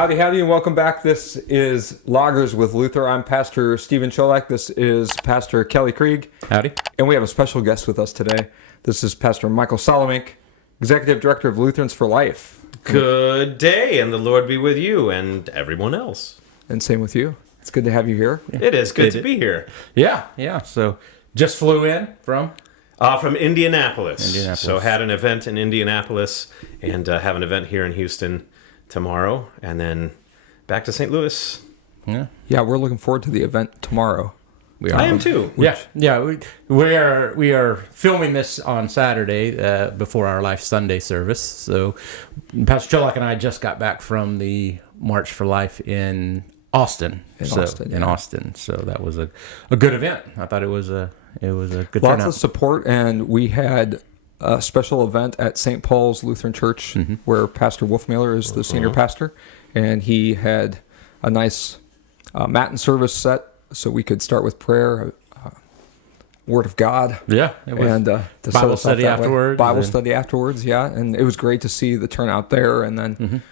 Howdy, and welcome back. This is Loggers with Luther. I'm Pastor Stephen Cholak. This is Pastor Kelly Krieg. Howdy. And we have a special guest with us today. This is Pastor Michael Salemink, Executive Director of Lutherans for Life. Good day, and the Lord be with you and everyone else. And same with you. It's good to have you here. It is good to be here. Yeah. So just flew in from? From Indianapolis. So had an event in Indianapolis and have an event here in Houston tomorrow, and then back to St. Louis. Yeah, we're looking forward to the event tomorrow. I am too. We are filming this on Saturday before our Life Sunday service. So Pastor Cholak and I just got back from the March for Life in Austin. In Austin. So that was a good event. I thought it was a good turnout. Lots of support, and we had a special event at St. Paul's Lutheran Church where Pastor Wolfmailer is the senior pastor, and he had a nice Matin service set so we could start with prayer, Word of God. Yeah. And Bible study afterwards. Bible study afterwards, yeah. And it was great to see the turnout there. And then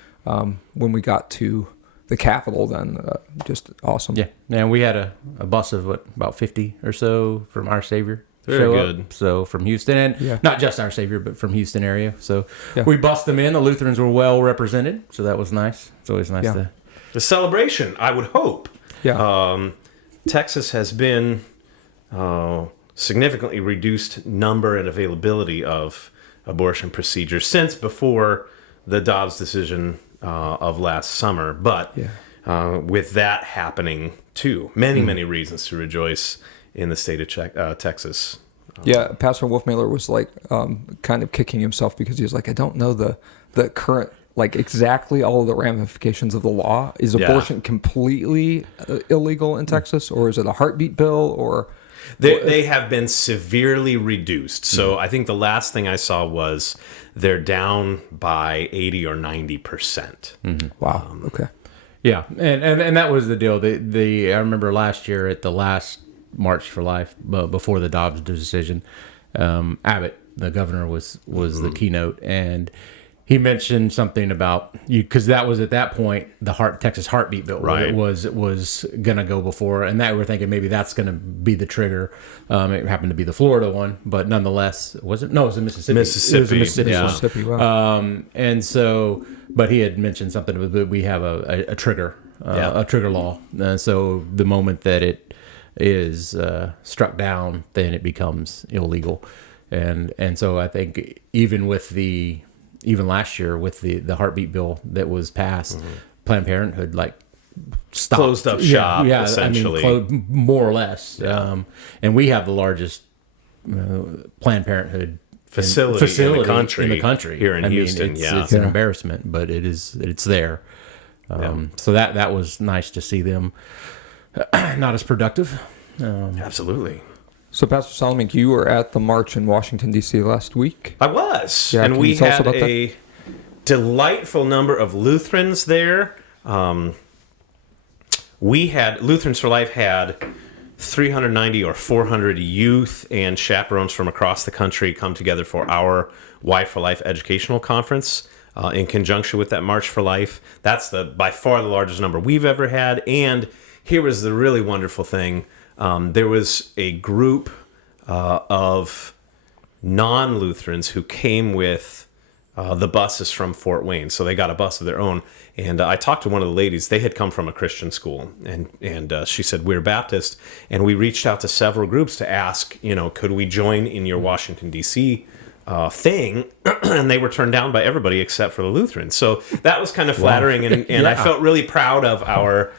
when we got to the Capitol, then just awesome. Yeah. And we had a bus of about 50 or so from Our Savior. Very good. So from Houston, and not just Our Savior, but from Houston area. So we bussed them in. The Lutherans were well represented, so that was nice. It's always nice to... The celebration, I would hope. Yeah. Texas has been significantly reduced number and availability of abortion procedures since before the Dobbs decision of last summer. But with that happening, too, many reasons to rejoice in the state of Texas. Yeah, Pastor Wolfmailer was like kind of kicking himself because he was like, I don't know the current, like exactly all of the ramifications of the law. Is abortion completely illegal in Texas, or is it a heartbeat bill, or... They have been severely reduced. So I think the last thing I saw was they're down by 80 or 90%. Wow, okay. Yeah, and that was the deal. I remember last year at the last March for Life, before the Dobbs decision, Abbott, the governor, was the keynote, and he mentioned something about because that was at that point the Texas heartbeat bill was gonna go before, and that we're thinking maybe that's gonna be the trigger. It happened to be the Florida one, but nonetheless, was it? No, it was the Mississippi. It was the Mississippi. Wow. And so, but he had mentioned something about we have a trigger, a trigger law. So the moment that it is struck down, then it becomes illegal, and so I think even last year with the heartbeat bill that was passed, Planned Parenthood stopped, closed up shop, essentially, more or less. And we have the largest Planned Parenthood facility in the country here in Houston. It's an embarrassment, but it's there. So that was nice to see them not as productive. Absolutely. So, Pastor Salemink, you were at the march in Washington, D.C. last week. I was. Yeah, and we had a delightful number of Lutherans there. Lutherans for Life had 390 or 400 youth and chaperones from across the country come together for our Wife for Life educational conference in conjunction with that March for Life. That's by far the largest number we've ever had. And here was the really wonderful thing. There was a group of non-Lutherans who came with the buses from Fort Wayne. So they got a bus of their own. And I talked to one of the ladies. They had come from a Christian school. And she said, we're Baptist. And we reached out to several groups to ask, could we join in your Washington, D.C. Thing? And they were turned down by everybody except for the Lutherans. So that was kind of flattering. And I felt really proud of our...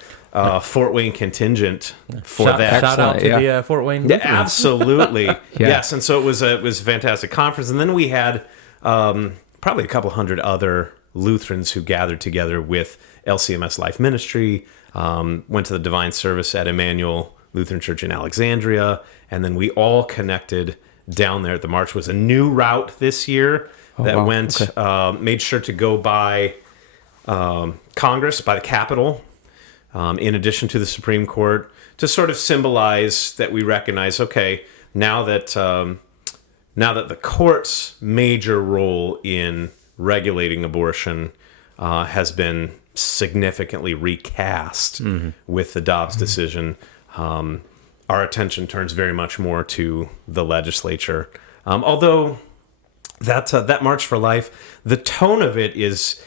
Fort Wayne contingent for that. Shout out to the Fort Wayne Lutherans. Yeah, absolutely. Yes, and so it was a fantastic conference. And then we had probably a couple hundred other Lutherans who gathered together with LCMS Life Ministry, went to the divine service at Emmanuel Lutheran Church in Alexandria, and then we all connected down there. The march was a new route this year made sure to go by Congress, by the Capitol, in addition to the Supreme Court, to sort of symbolize that we recognize, okay, now that the court's major role in regulating abortion has been significantly recast with the Dobbs decision, our attention turns very much more to the legislature. Although that March for Life, the tone of it is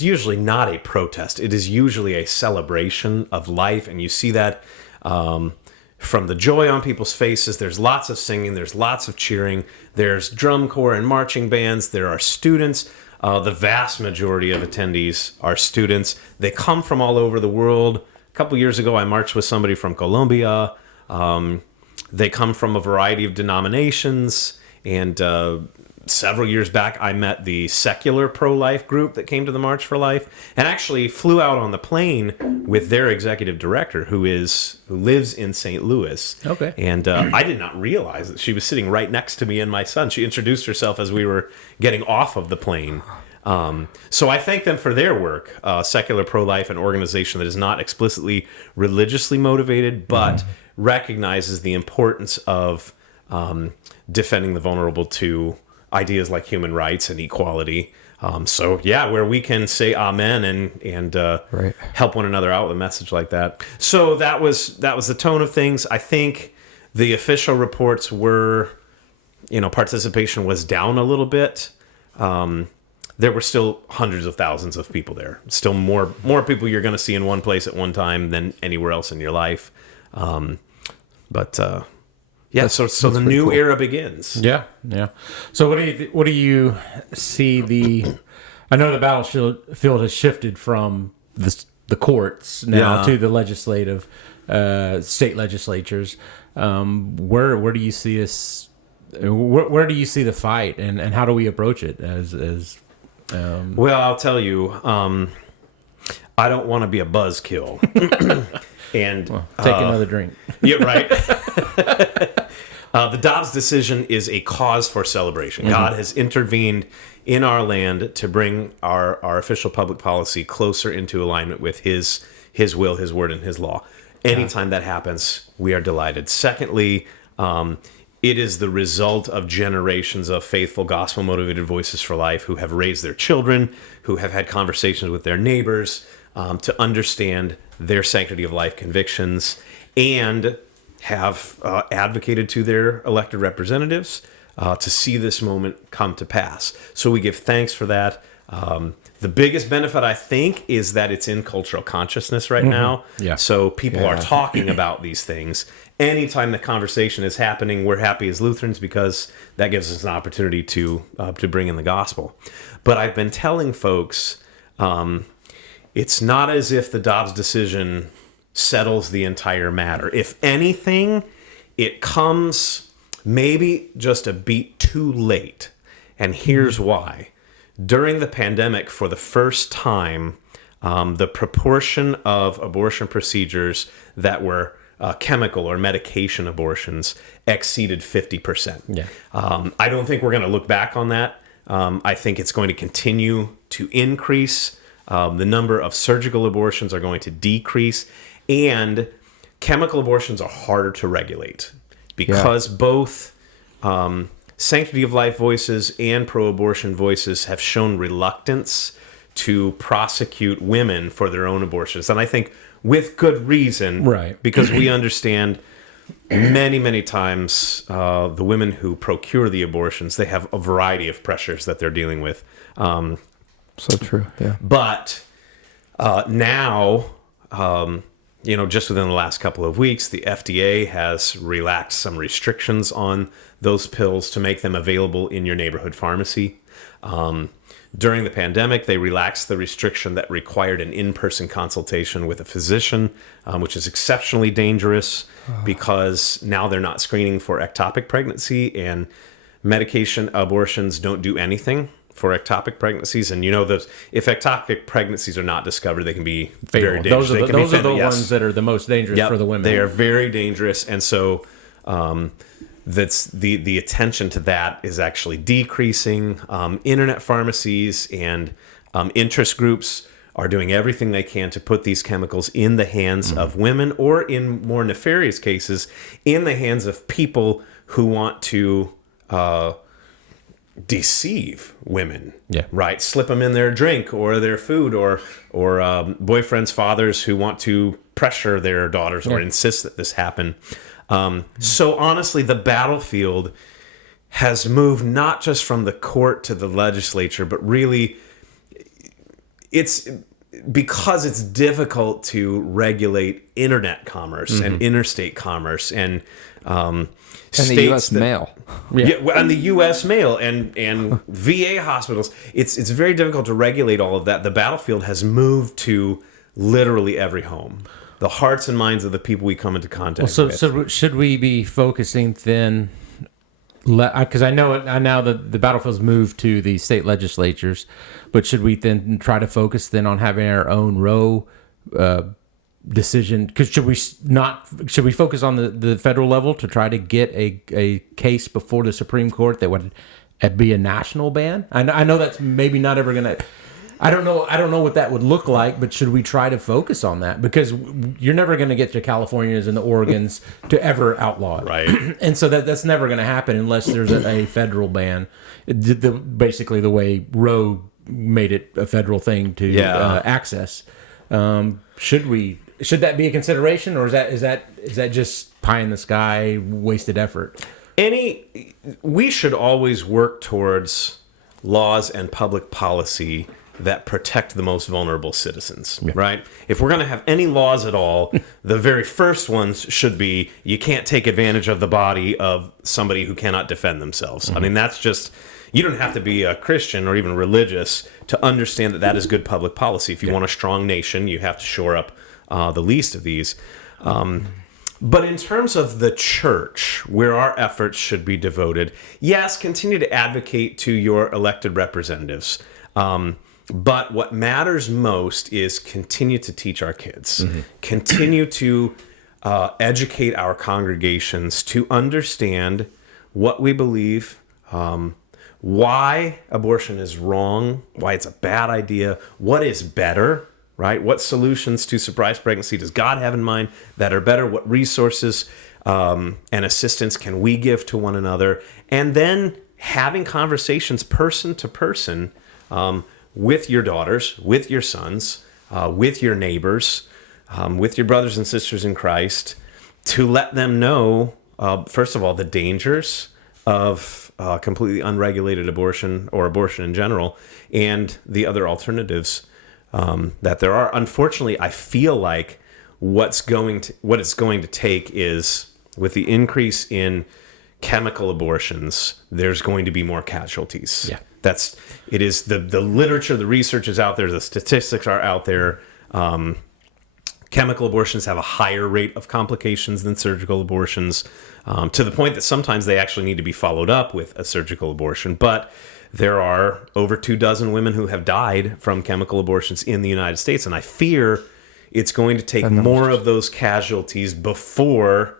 usually not a protest. It is usually a celebration of life, and you see that from the joy on people's faces. There's lots of singing. There's lots of cheering. There's drum corps and marching bands. There are students. The vast majority of attendees are students. They come from all over the world. A couple years ago, I marched with somebody from Colombia. They come from a variety of denominations. And several years back, I met the secular pro-life group that came to the March for Life, and actually flew out on the plane with their executive director, who lives in St. Louis. Okay. And I did not realize that she was sitting right next to me and my son. She introduced herself as we were getting off of the plane. So I thank them for their work. Secular pro-life, an organization that is not explicitly religiously motivated, but recognizes the importance of defending the vulnerable to ideas like human rights and equality. So yeah, where we can say amen and help one another out with a message like that. So that was the tone of things. I think the official reports were, participation was down a little bit. There were still hundreds of thousands of people there. Still more people you're going to see in one place at one time than anywhere else in your life. Yeah, so the new cool. era begins. Yeah. So what do you see I know the battlefield has shifted from the courts now to the legislative, state legislatures. Where do you see us? Where do you see the fight, and how do we approach it? Well, I'll tell you, I don't want to be a buzzkill. And take another drink. Yeah, right. The Dobbs decision is a cause for celebration. God has intervened in our land to bring our official public policy closer into alignment with His will, His word, and His law. Anytime that happens, we are delighted. Secondly, it is the result of generations of faithful, gospel-motivated voices for life who have raised their children, who have had conversations with their neighbors to understand their sanctity of life convictions, and have advocated to their elected representatives to see this moment come to pass. So we give thanks for that. The biggest benefit, I think, is that it's in cultural consciousness right now. Yeah. So people are talking about these things. Anytime the conversation is happening, we're happy as Lutherans because that gives us an opportunity to bring in the gospel. But I've been telling folks, it's not as if the Dobbs decision settles the entire matter. If anything, it comes maybe just a beat too late. And here's why. During the pandemic, for the first time, the proportion of abortion procedures that were chemical or medication abortions exceeded 50%. Yeah. I don't think we're going to look back on that. I think it's going to continue to increase. The number of surgical abortions are going to decrease. And chemical abortions are harder to regulate because both sanctity of life voices and pro-abortion voices have shown reluctance to prosecute women for their own abortions. And I think with good reason, right? Because we understand many, many times the women who procure the abortions, they have a variety of pressures that they're dealing with. So true, yeah. But now... just within the last couple of weeks, the FDA has relaxed some restrictions on those pills to make them available in your neighborhood pharmacy. During the pandemic, they relaxed the restriction that required an in-person consultation with a physician, which is exceptionally dangerous because now they're not screening for ectopic pregnancy, and medication abortions don't do anything for ectopic pregnancies. And if ectopic pregnancies are not discovered, they can be very dangerous. Those are the ones that are the most dangerous for the women. They are very dangerous. And so that's the attention to that is actually decreasing. Internet pharmacies and interest groups are doing everything they can to put these chemicals in the hands of women, or in more nefarious cases, in the hands of people who want to deceive women, Yeah. right? Slip them in their drink or their food, or boyfriends, fathers who want to pressure their daughters or insist that this happen. So honestly, the battlefield has moved not just from the court to the legislature, but really it's because it's difficult to regulate internet commerce and interstate commerce and the U.S. mail. And the U.S. mail and VA hospitals. It's very difficult to regulate all of that. The battlefield has moved to literally every home, the hearts and minds of the people we come into contact with. So should we be focusing then? Because I know that the battlefield's moved to the state legislatures, but should we then try to focus then on having our own Roe decision? Because should we focus on the federal level to try to get a case before the Supreme Court that would be a national ban? I know that's maybe not ever gonna. I don't know what that would look like, but should we try to focus on that? Because you're never going to get the Californias and the Oregons to ever outlaw it. Right. And so that's never going to happen unless there's a federal ban. Basically the way Roe made it a federal thing to access. Should that be a consideration, or is that just pie in the sky, wasted effort? We should always work towards laws and public policy that protect the most vulnerable citizens, right? If we're going to have any laws at all, the very first ones should be you can't take advantage of the body of somebody who cannot defend themselves. I mean, that's just, you don't have to be a Christian or even religious to understand that is good public policy. If you want a strong nation, you have to shore up the least of these. But in terms of the church, where our efforts should be devoted, yes, continue to advocate to your elected representatives. But what matters most is continue to teach our kids, continue to educate our congregations to understand what we believe, why abortion is wrong, why it's a bad idea, what is better, right? What solutions to surprise pregnancy does God have in mind that are better? What resources and assistance can we give to one another? And then having conversations person to person with your daughters, with your sons, with your neighbors, with your brothers and sisters in Christ, to let them know, first of all, the dangers of completely unregulated abortion or abortion in general, and the other alternatives that there are. Unfortunately, I feel like what it's going to take is, with the increase in chemical abortions, there's going to be more casualties. Yeah. It is the literature, the research is out there, the statistics are out there. Chemical abortions have a higher rate of complications than surgical abortions, to the point that sometimes they actually need to be followed up with a surgical abortion. But there are over 24 women who have died from chemical abortions in the United States, and I fear it's going to take more of those casualties before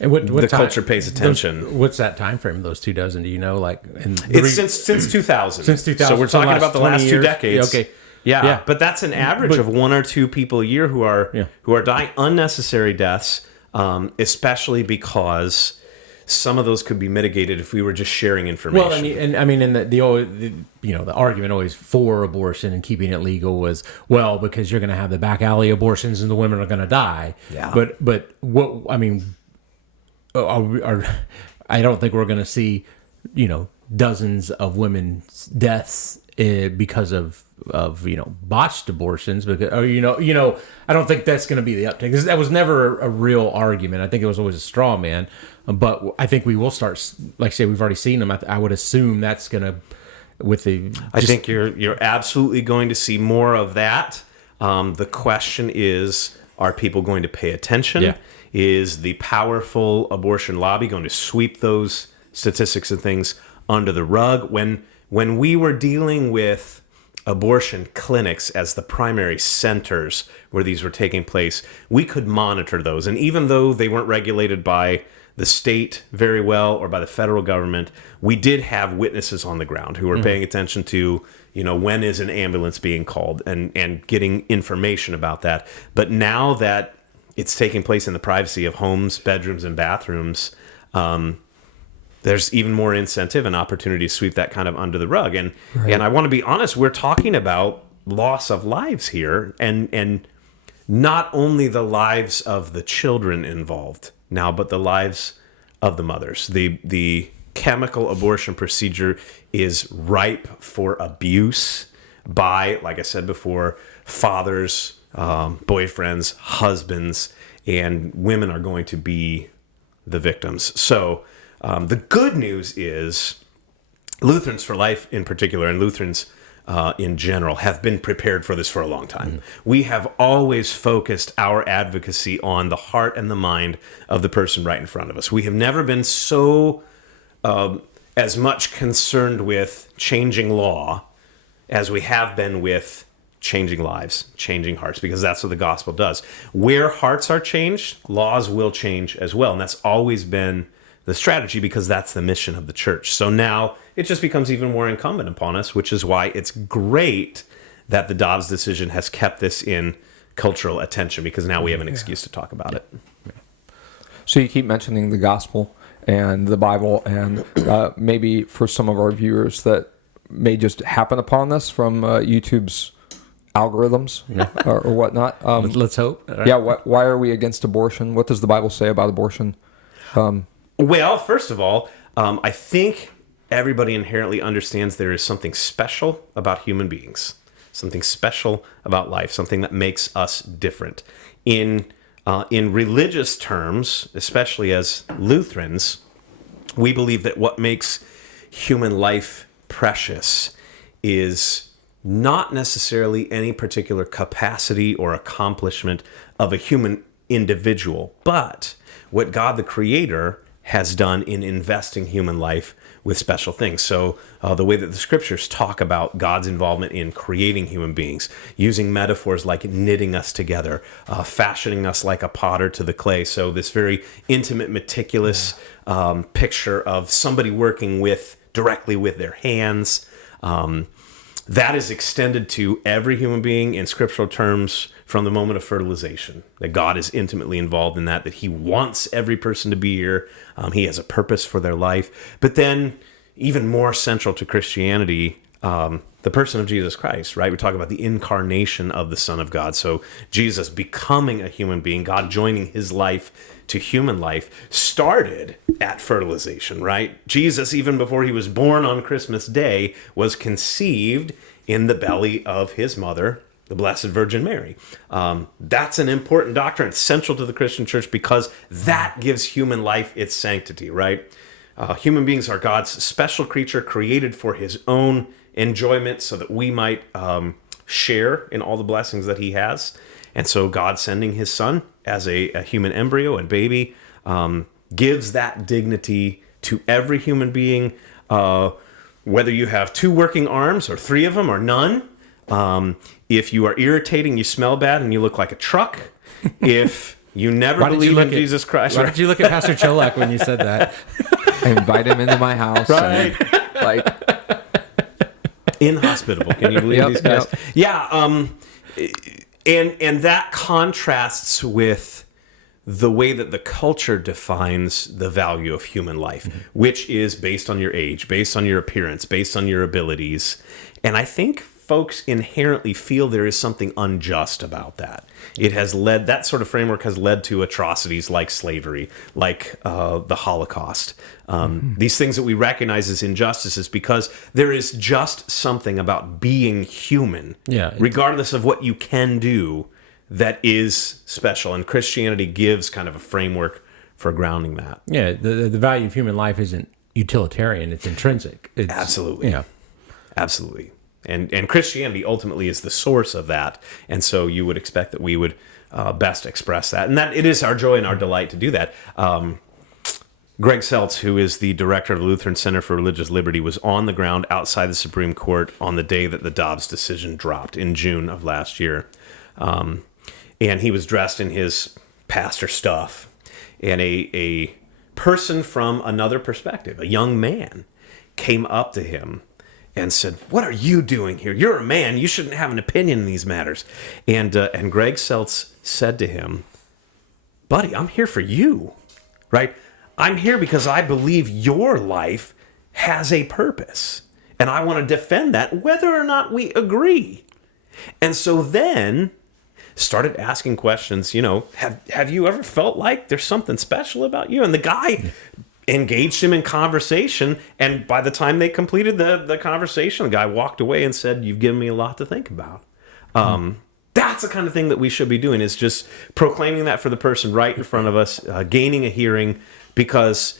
the culture pays attention. What's that time frame? Those 24? Do you know? It's since 2000. Since 2000. So we're talking about the last 2 decades. Yeah, okay. Yeah, but that's an average of 1 or 2 people a year who are dying unnecessary deaths, especially because some of those could be mitigated if we were just sharing information. Well, the argument always for abortion and keeping it legal was, well, because you're going to have the back alley abortions and the women are going to die. Yeah. But what I mean. I don't think we're going to see, dozens of women's deaths because of botched abortions. Because I don't think that's going to be the uptake. That was never a real argument. I think it was always a straw man. But I think we will start. Like I say, we've already seen them. I would assume that's going to I think you're absolutely going to see more of that. The question is, are people going to pay attention? Yeah. Is the powerful abortion lobby going to sweep those statistics and things under the rug? When we were dealing with abortion clinics as the primary centers where these were taking place, we could monitor those. And even though they weren't regulated by the state very well or by the federal government, we did have witnesses on the ground who were paying attention to, when is an ambulance being called and getting information about that. But now that it's taking place in the privacy of homes, bedrooms, and bathrooms, there's even more incentive and opportunity to sweep that kind of under the rug. And I want to be honest, we're talking about loss of lives here, and not only the lives of the children involved now, but the lives of the mothers. The chemical abortion procedure is ripe for abuse by, like I said before, fathers, boyfriends, husbands, and women are going to be the victims. So the good news is Lutherans for Life in particular, and Lutherans in general, have been prepared for this for a long time. Mm-hmm. We have always focused our advocacy on the heart and the mind of the person right in front of us. We have never been so as much concerned with changing law as we have been with changing lives, changing hearts, because that's what the gospel does. Where hearts are changed, laws will change as well. And that's always been the strategy, because that's the mission of the church. So now it just becomes even more incumbent upon us, which is why it's great that the Dobbs decision has kept this in cultural attention, because now we have an excuse to talk about it. So you keep mentioning the gospel and the Bible, and maybe for some of our viewers that may just happen upon this from YouTube's algorithms or whatnot. Let's hope. Right? Yeah. Why are we against abortion? What does the Bible say about abortion? Well, first of all, I think everybody inherently understands there is something special about human beings, something special about life, something that makes us different. In religious terms, especially as Lutherans, we believe that what makes human life precious is not necessarily any particular capacity or accomplishment of a human individual, but what God the Creator has done in investing human life with special things. So the way that the scriptures talk about God's involvement in creating human beings, using metaphors like knitting us together, fashioning us like a potter to the clay. So this very intimate, meticulous picture of somebody working directly with their hands. That is extended to every human being in scriptural terms from the moment of fertilization, that God is intimately involved in that he wants every person to be here. He has a purpose for their life. But then even more central to Christianity, the person of Jesus Christ, right? We talk about the incarnation of the Son of God. So Jesus becoming a human being, God joining his life to human life, started at fertilization, right? Jesus, even before he was born on Christmas Day, was conceived in the belly of his mother, the Blessed Virgin Mary. That's an important doctrine. It's central to the Christian church because that gives human life its sanctity, right? Human beings are God's special creature created for his own enjoyment so that we might share in all the blessings that he has. And so God sending his son as a human embryo and baby gives that dignity to every human being, whether you have 2 working arms or 3 of them or none. If you are irritating, you smell bad, and you look like a truck. If you never believe in Jesus Christ. Why did you look at Pastor Cholak when you said that? I invite him into my house. Right. And, inhospitable. Can you believe these guys? Yep. Yeah. And that contrasts with the way that the culture defines the value of human life, which is based on your age, based on your appearance, based on your abilities. And I think folks inherently feel there is something unjust about that. That sort of framework has led to atrocities like slavery, like the Holocaust. These things that we recognize as injustices because there is just something about being human, regardless of what you can do, that is special. And Christianity gives kind of a framework for grounding that. Yeah, the value of human life isn't utilitarian, it's intrinsic. Absolutely. Yeah. Absolutely. And Christianity ultimately is the source of that. And so you would expect that we would best express that. And that it is our joy and our delight to do that. Greg Seltz, who is the director of the Lutheran Center for Religious Liberty, was on the ground outside the Supreme Court on the day that the Dobbs decision dropped in June of last year. And he was dressed in his pastor stuff. And a person from another perspective, a young man, came up to him and said, "What are you doing here? You're a man. You shouldn't have an opinion in these matters." And Greg Seltz said to him, "Buddy, I'm here for you, right? I'm here because I believe your life has a purpose. And I want to defend that whether or not we agree. And so then started asking questions, have you ever felt like there's something special about you? And the guy engaged him in conversation. And by the time they completed the conversation, the guy walked away and said, "You've given me a lot to think about." That's the kind of thing that we should be doing, is just proclaiming that for the person right in front of us, gaining a hearing, because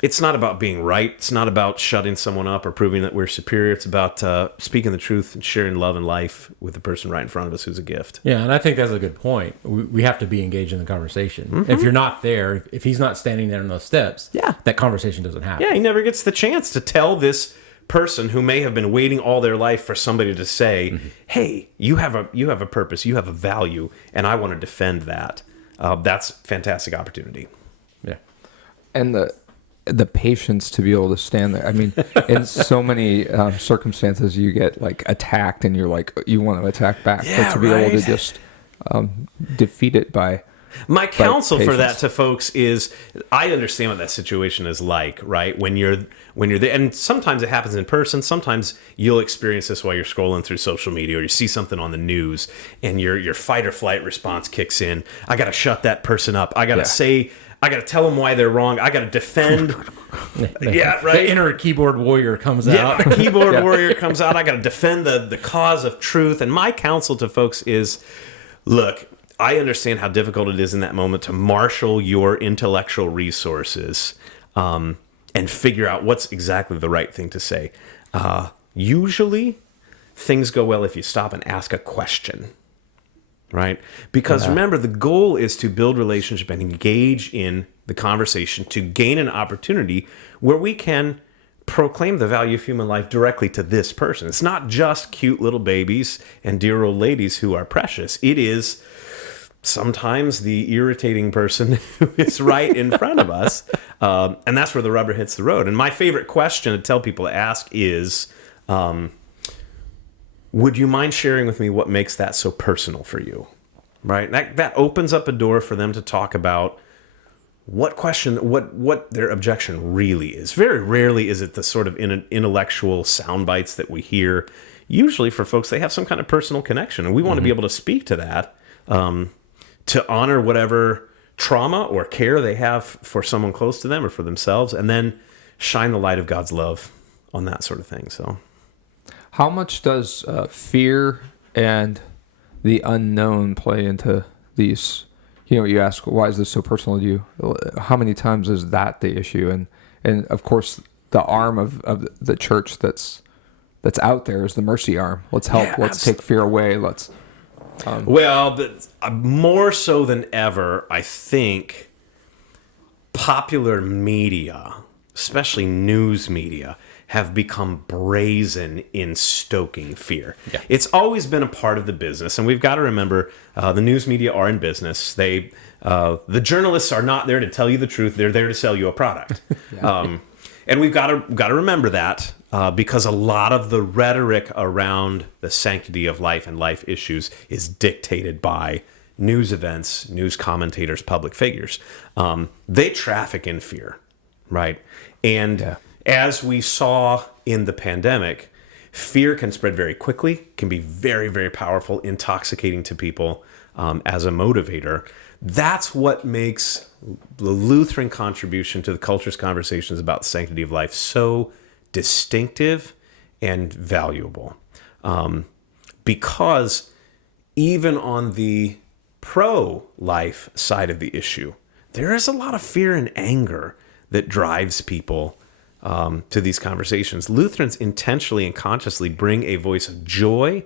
it's not about being right. It's not about shutting someone up or proving that we're superior. It's about speaking the truth and sharing love and life with the person right in front of us who's a gift. Yeah, and I think that's a good point. We have to be engaged in the conversation. Mm-hmm. If you're not there, if he's not standing there in those steps, that conversation doesn't happen. Yeah, he never gets the chance to tell this person who may have been waiting all their life for somebody to say, "Hey, you have a purpose, you have a value, and I want to defend that." That's a fantastic opportunity. Yeah, and the patience to be able to stand there. I mean, in so many circumstances, you get like attacked, and you're like, you want to attack back, but to be able to just defeat it by. My counsel for that to folks is, I understand what that situation is like, right? When you're there, and sometimes it happens in person. Sometimes you'll experience this while you're scrolling through social media, or you see something on the news, and your fight or flight response kicks in. I got to shut that person up. I got to tell them why they're wrong. I got to defend. Yeah, right. The inner keyboard warrior comes out. The keyboard warrior comes out. I got to defend the cause of truth. And my counsel to folks is, look, I understand how difficult it is in that moment to marshal your intellectual resources and figure out what's exactly the right thing to say. Usually, things go well if you stop and ask a question, right? Because remember, the goal is to build relationship and engage in the conversation to gain an opportunity where we can proclaim the value of human life directly to this person. It's not just cute little babies and dear old ladies who are precious. It is sometimes the irritating person who is right in front of us. And that's where the rubber hits the road. And my favorite question to tell people to ask is, would you mind sharing with me what makes that so personal for you? Right? That opens up a door for them to talk about what their objection really is. Very rarely is it the sort of intellectual sound bites that we hear. Usually for folks, they have some kind of personal connection, and we want to be able to speak to that, to honor whatever trauma or care they have for someone close to them or for themselves, and then shine the light of God's love on that sort of thing. So, how much does fear and the unknown play into these? You ask, why is this so personal to you? How many times is that the issue? And of course, the arm of the church that's out there is the mercy arm. Let's help. Yeah, let's take fear away. Let's. More so than ever, I think popular media, especially news media, have become brazen in stoking fear. Yeah. It's always been a part of the business, and we've got to remember the news media are in business. The journalists are not there to tell you the truth; they're there to sell you a product. And we've got to remember that because a lot of the rhetoric around the sanctity of life and life issues is dictated by news events, news commentators, public figures. They traffic in fear, right? And as we saw in the pandemic, fear can spread very quickly, can be very, very powerful, intoxicating to people as a motivator. That's what makes the Lutheran contribution to the culture's conversations about the sanctity of life so distinctive and valuable. Because even on the pro-life side of the issue, there is a lot of fear and anger that drives people to these conversations. Lutherans intentionally and consciously bring a voice of joy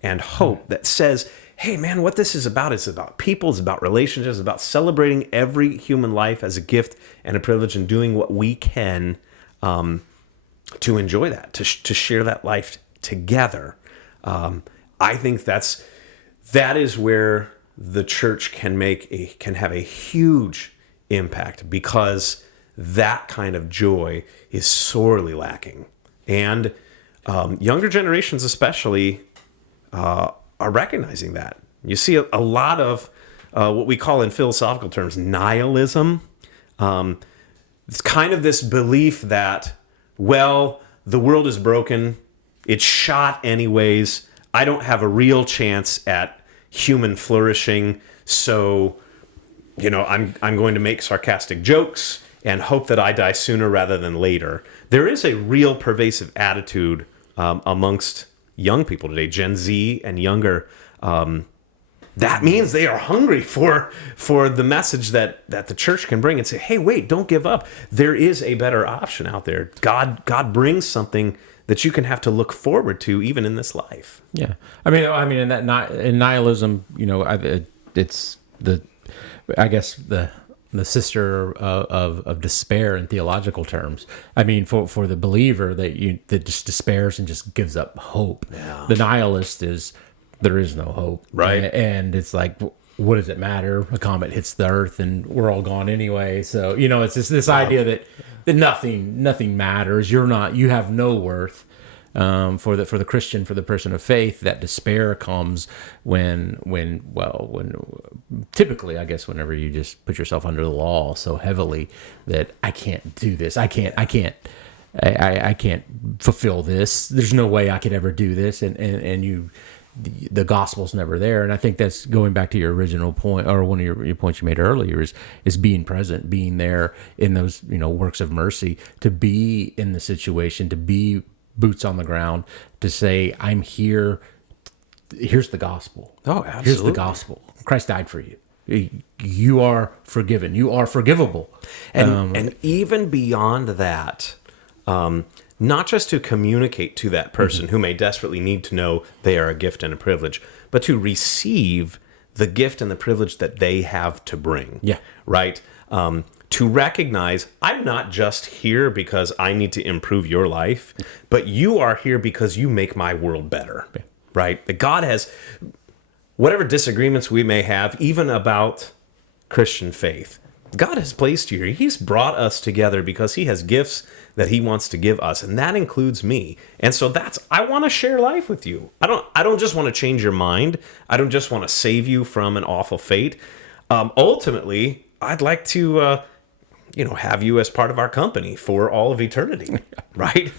and hope that says, hey, man, what this is about people, it's about relationships, it's about celebrating every human life as a gift and a privilege and doing what we can to enjoy that, to share that life together. I think that is where the church can have a huge impact, because that kind of joy is sorely lacking. And younger generations especially are recognizing that. You see a lot of what we call in philosophical terms nihilism. it's kind of this belief that, well, the world is broken. It's shot anyways. I don't have a real chance at human flourishing. So, I'm going to make sarcastic jokes and hope that I die sooner rather than later. There is a real pervasive attitude amongst young people today, Gen Z and younger. That means they are hungry for the message that the church can bring and say, hey, wait, don't give up. There is a better option out there. God brings something that you can have to look forward to even in this life. Yeah. I mean, in nihilism, it's the sister of despair in theological terms. I mean, for the believer that just despairs and just gives up hope. Yeah. The nihilist is, there is no hope. Right. And it's like, what does it matter? A comet hits the earth and we're all gone anyway. So, it's just this idea that nothing matters. You have no worth. For the Christian, for the person of faith, that despair comes when typically, I guess, whenever you just put yourself under the law so heavily that I can't do this. I can't fulfill this. There's no way I could ever do this. And the gospel's never there. And I think that's going back to your original point, or one of your points you made earlier, is being present, being there in those, works of mercy, to be in the situation, to be boots on the ground, to say, I'm here. Here's the gospel. Oh, absolutely. Here's the gospel. Christ died for you. You are forgiven. You are forgivable. And even beyond that, not just to communicate to that person who may desperately need to know they are a gift and a privilege, but to receive the gift and the privilege that they have to bring. Yeah. Right? To recognize, I'm not just here because I need to improve your life, but you are here because you make my world better. Yeah. Right? That God has, whatever disagreements we may have, even about Christian faith, God has placed you here. He's brought us together because he has gifts that he wants to give us, and that includes me. And so I want to share life with you. I don't just want to change your mind. I don't just want to save you from an awful fate. Ultimately, I'd like to have you as part of our company for all of eternity, right?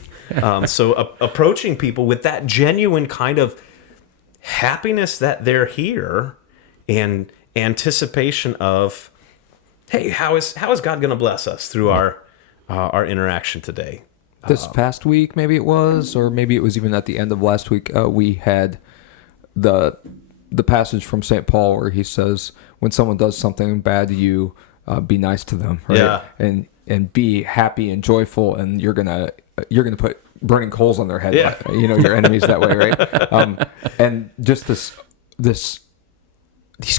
So approaching people with that genuine kind of happiness that they're here and anticipation of, hey, how is God going to bless us through our interaction today? This past week, maybe it was, or maybe it was even at the end of last week, we had the passage from St. Paul where he says, when someone does something bad to you, be nice to them, right? Yeah. And be happy and joyful, and you're gonna put burning coals on their head. Yeah. Your enemies that way, right? And just these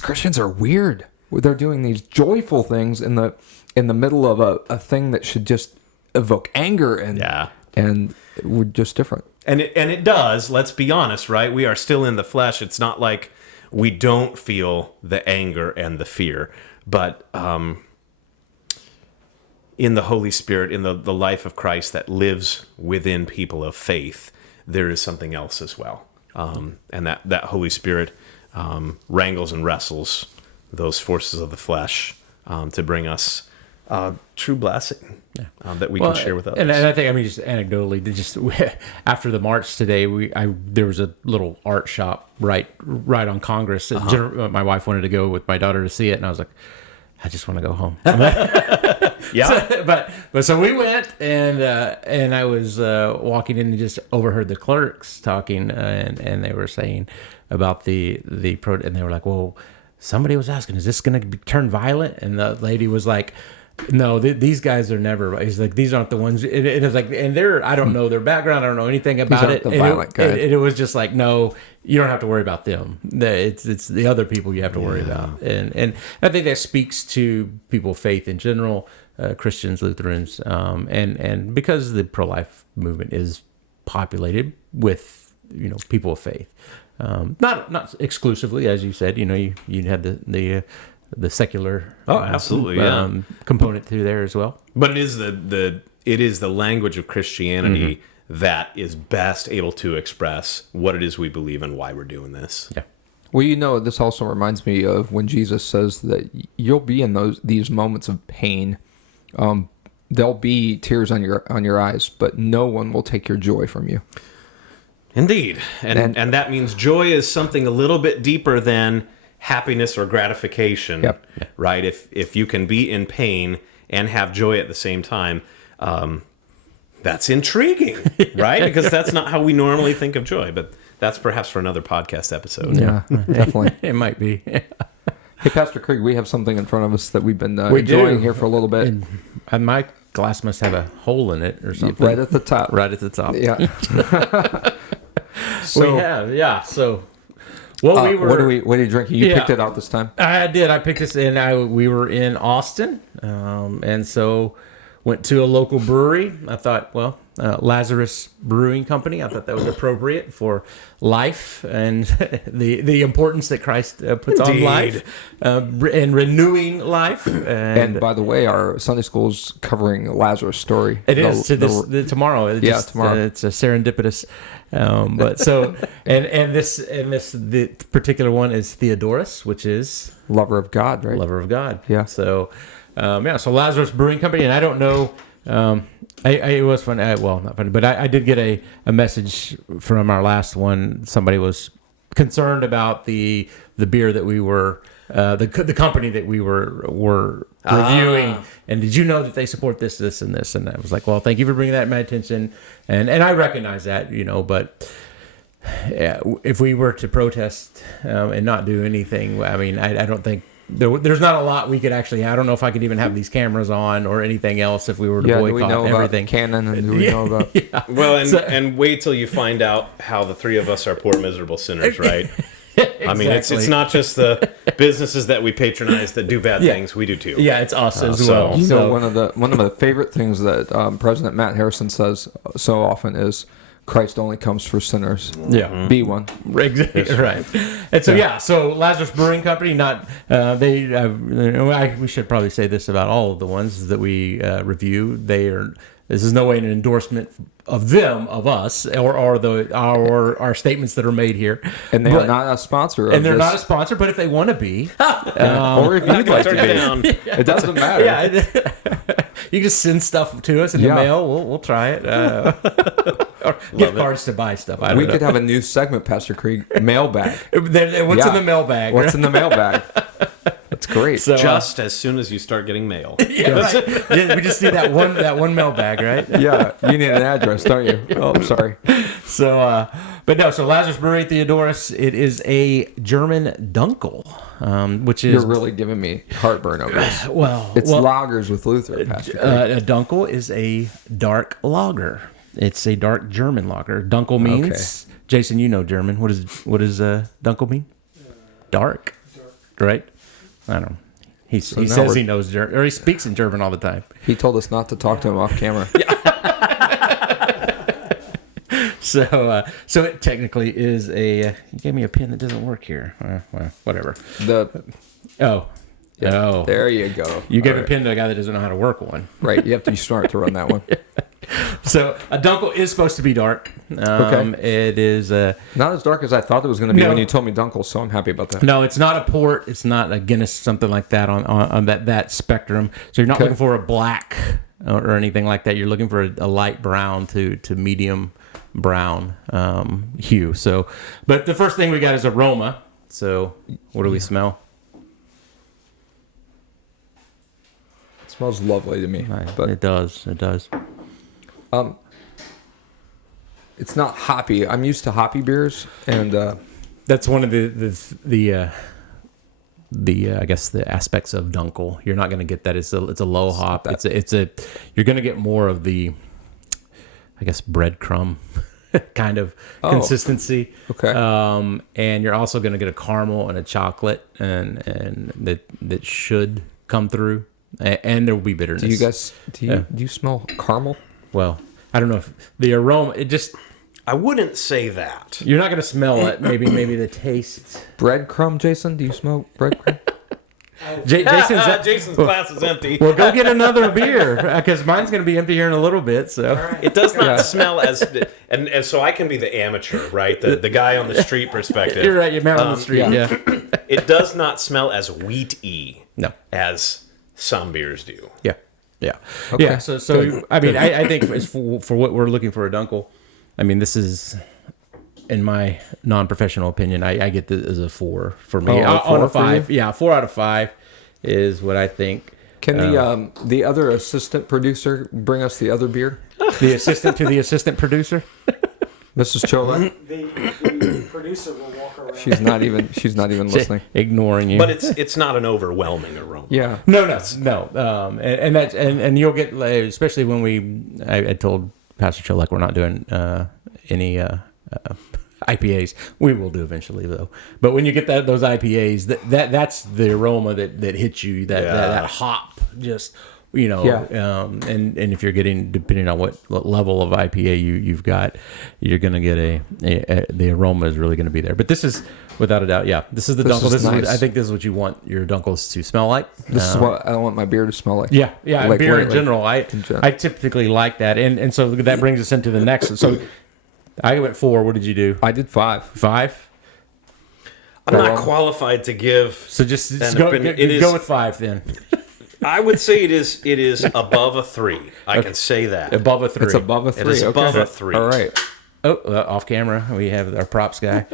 Christians are weird. They're doing these joyful things in the middle of a thing that should just evoke anger, and we're just different. And it does. Let's be honest, right? We are still in the flesh. It's not like we don't feel the anger and the fear, but in the Holy Spirit, in the life of Christ that lives within people of faith, there is something else as well. And that Holy Spirit wrangles and wrestles those forces of the flesh to bring us true blessing that we can share with others. And I think, just anecdotally, after the march today, there was a little art shop right on Congress. My wife wanted to go with my daughter to see it, and I was like, I just want to go home. Yeah. So we went, and I was walking in and just overheard the clerks talking, and they were saying about the and they were like, well, somebody was asking, is this going to turn violent? And the lady was like, no, these guys are never. He's like, these aren't the ones. It was like, and I don't know their background. I don't know anything about it. The violent kind. It was just like, no, you don't have to worry about them. It's the other people you have to worry about. And I think that speaks to people of faith in general, Christians, Lutherans, and because the pro-life movement is populated with people of faith, not exclusively, as you said. You had the secular absolutely component through there as well. But it is the language of Christianity that is best able to express what it is we believe and why we're doing this. Yeah. Well, this also reminds me of when Jesus says that you'll be in these moments of pain, there'll be tears on your eyes, but no one will take your joy from you. Indeed. And that means joy is something a little bit deeper than happiness or gratification. Yep. Right? If you can be in pain and have joy at the same time, that's intriguing, right? Because that's not how we normally think of joy, but that's perhaps for another podcast episode. Yeah, definitely. It might be. Hey, Pastor Krieg, we have something in front of us that we've been enjoying here for a little bit. And my glass must have a hole in it or something. Right at the top. Right at the top. Yeah. We have, yeah. So, well, we were. What are you drinking? You picked it out this time. I did. I picked this, and we were in Austin, and so went to a local brewery. I thought, well, Lazarus Brewing Company. I thought that was appropriate for life and the importance that Christ puts on life and renewing life. And by the way, our Sunday school's covering Lazarus' story. It is tomorrow. Tomorrow. It's a serendipitous. But so the particular one is Theodorus, which is Lover of God, right? Lover of God. Yeah. So, so Lazarus Brewing Company, and I don't know. It was fun. Well, not funny, but I did get a message from our last one. Somebody was concerned about the beer that we were the company that we were reviewing. And did you know that they support this, and this? And I was like, well, thank you for bringing that to my attention. And I recognize that, but if we were to protest and not do anything, I mean, I don't think. There's not a lot we could actually. I don't know if I could even have these cameras on or anything else if we were to boycott do we know everything. About Canon, and do we know about? Yeah. Well, and wait till you find out how the three of us are poor miserable sinners, right? Exactly. I mean, it's not just the businesses that we patronize that do bad things. We do too. Yeah, it's us as well. You know, one of the favorite things that President Matt Harrison says so often is, Christ only comes for sinners. Yeah. Be one. Exactly. Right. And so, so Lazarus Brewing Company, we should probably say this about all of the ones that we review. This is no way an endorsement of them, of us, or our statements that are made here. And they're not a sponsor. And they're not a sponsor, but if they want to be, or if you'd like to be, it doesn't matter. Yeah, you just send stuff to us in the mail. We'll try it. Or gift cards to buy stuff. We could have a new segment, Pastor Krieg, mailbag. What's in the mailbag? What's in the mailbag? That's great. So, just as soon as you start getting mail. Yeah, right. We just need that one mailbag, right? Yeah, you need an address, don't you? Oh, I'm sorry. So, so Lazarus Brewery Theodorus, it is a German Dunkel, which is... You're really giving me heartburn over this. It's lagers with Luther, Pastor Krieg. A Dunkel is a dark lager. It's a dark German lager. Dunkel means... Okay. Jason, you know German. What does Dunkel mean? Dark. Right? I don't know. He says he knows German, or he speaks in German all the time. He told us not to talk to him off camera. So it technically is a... You gave me a pen that doesn't work here. Well, whatever. There you go. You gave a pen to a guy that doesn't know how to work one. Right. You have to be smart to run that one. So a Dunkel is supposed to be dark. Okay. It is not as dark as I thought it was going to be when you told me Dunkles, so I'm happy about that. No, it's not a port. It's not a Guinness, something like that on that spectrum. So you're not looking for a black or anything like that. You're looking for a light brown to medium brown hue. So, but the first thing we got is aroma. So what do we smell? It smells lovely to me. But it does. It does. It's not hoppy. I'm used to hoppy beers, and that's one of the I guess the aspects of Dunkel. You're not going to get that. It's a low hop. You're going to get more of the, I guess, breadcrumb kind of consistency. Okay. And you're also going to get a caramel and a chocolate, and that should come through. And there will be bitterness. Do you guys do you smell caramel? Well, I don't know if the aroma. It just. I wouldn't say that. You're not going to smell it. Maybe the taste. Breadcrumb, Jason. Do you smell breadcrumb? Jason's glass is empty. Well, go get another beer because mine's going to be empty here in a little bit. So it does not smell as, and so I can be the amateur, right? The guy on the street perspective. You're right. You're man on the street. Yeah. It does not smell as wheat-y. No. As some beers do. Yeah. Yeah. Okay. Yeah. So I mean, I think for what we're looking for a Dunkel, I mean, this is, in my non-professional opinion, I get this as a 4 for me. Oh, On a 4 for you? 5. Yeah, 4 out of 5 is what I think. Can the other assistant producer bring us the other beer? The assistant to the assistant producer? Mrs. Cholak? The producer will walk around. She's not even listening. Ignoring you. But it's not an overwhelming aroma. Yeah. No. And that's and you'll get, especially when I told Pastor Cholak we're not doing any IPAs. We will do eventually though. But when you get those IPAs, that's the aroma that hits you. That hop just. And if you're getting, depending on what level of IPA you've got, you're going to get the aroma is really going to be there. But this is, without a doubt, this is the Dunkel. Is nice. I think this is what you want your Dunkles to smell like. This is what I want my beer to smell like. Yeah, Like beer in lately. general. I typically like that, and so that brings us into the next. So I went 4. What did you do? I did 5. 5. I'm not qualified to give. So just an go opinion. It is- go with 5 then. I would say it is above a 3. I can say that. Above a 3. It's above a 3. It is okay. above a 3. All right. Oh, off camera, we have our props guy.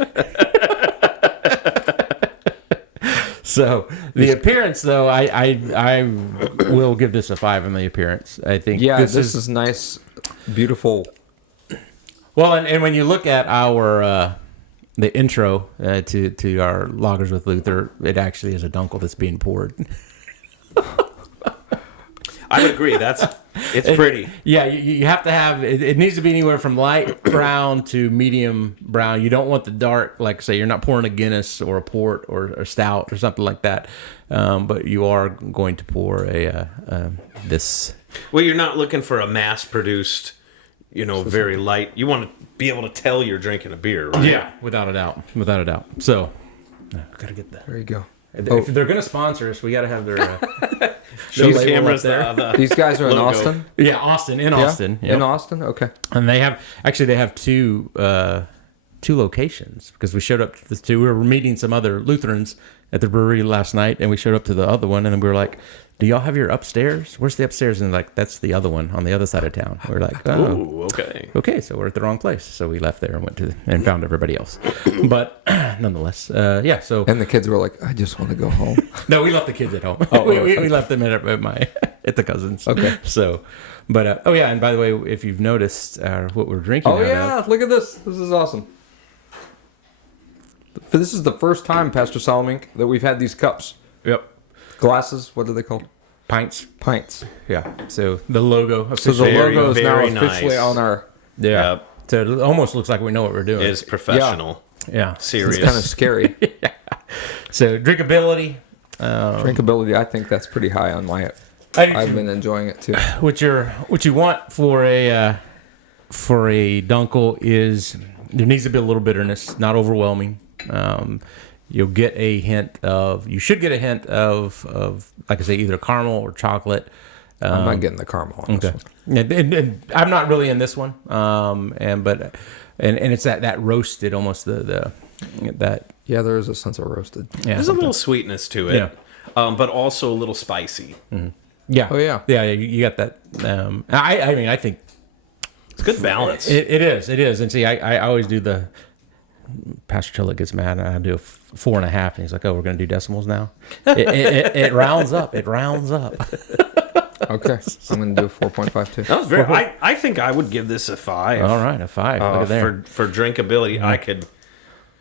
So the appearance, though, I will give this a 5 on the appearance. I think. Yeah, this is nice, beautiful. Well, and when you look at our the intro to our Loggers with Luther, it actually is a Dunkel that's being poured. I would agree. It's pretty. Yeah, you have to have it needs to be anywhere from light brown to medium brown. You don't want the dark, like say you're not pouring a Guinness or a port or a stout or something like that. But you are going to pour this. Well, you're not looking for a mass-produced, very light. You want to be able to tell you're drinking a beer, right? Yeah, without a doubt. So, gotta get that. There you go. If they're gonna sponsor us, we gotta have their These label cameras up there. These guys are in logo. Austin. Yeah, Austin. Yeah? Yep. In Austin. Okay. And they have two locations because we showed up to this two. We were meeting some other Lutherans at the brewery last night, and we showed up to the other one, and then we were like, "Do y'all have your upstairs? Where's the upstairs?" And like, "That's the other one on the other side of town." We were like, "Oh, Ooh, okay. so we're at the wrong place." So we left there and went and found everybody else. But nonetheless, yeah. So And the kids were like, "I just want to go home." no, we left the kids at home. We left them at the cousins. Okay. So, but oh yeah, and by the way, if you've noticed what we're drinking. Oh out yeah, of, look at this. This is awesome. This is the first time, Pastor Salemink, that we've had these cups. Yep. Glasses. What are they called? Pints. Pints. Yeah. So the logo. So the Very, logo is now very officially nice. on our. Yeah. Yep. So it almost looks like we know what we're doing. It's professional. Yeah. Serious. It's kind of scary. So drinkability. Drinkability. I think that's pretty high on my. I do I've too. been enjoying it too. What you want for a Dunkel is there needs to be a little bitterness, not overwhelming. You should get a hint of like I say, either caramel or chocolate. I'm not getting the caramel on this Okay. one. And I'm not really in this one. And it's that roasted almost that Yeah, there is a sense of roasted. yeah. There's a little sweetness to it, Yeah. but also a little spicy. Yeah. Oh, yeah. Yeah, you got that. I mean, I think It's good balance. it is. And see, I always do the Pastor Cholak gets mad, and I do a 4.5, and he's like, "Oh, we're going to do decimals now." It rounds up. It rounds up. Okay, I'm going to do a 4.5 too. That was very. I think I would give this a 5. All right, a 5. Look at there. For drinkability, I could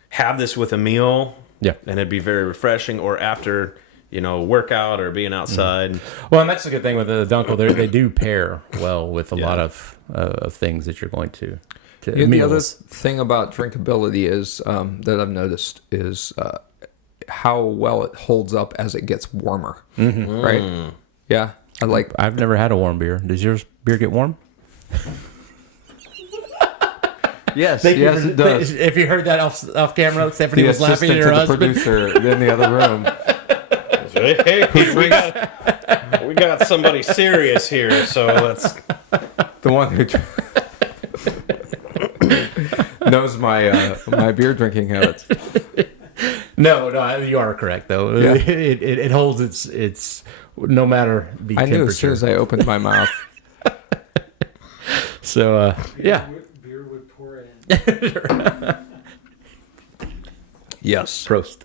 have this with a meal. Yeah. And it'd be very refreshing, or after workout or being outside. Well, and that's the good thing with the Dunkel. They do pair well with a lot of things that you're going to The other meals. thing about drinkability is that I've noticed is how well it holds up as it gets warmer. Mm-hmm. Right? Yeah, I like. I've never had a warm beer. Does your beer get warm? Yes, yes, it does. If you heard that off camera, Stephanie The was laughing assistant at to her the husband. producer in the other room. Hey, we got somebody serious here, so let's. The one who knows my beer drinking habits. No, you are correct though. Yeah. It holds its no matter the I temperature. knew as soon as I opened my mouth. So yeah. Beer would pour in. Yes. Prost.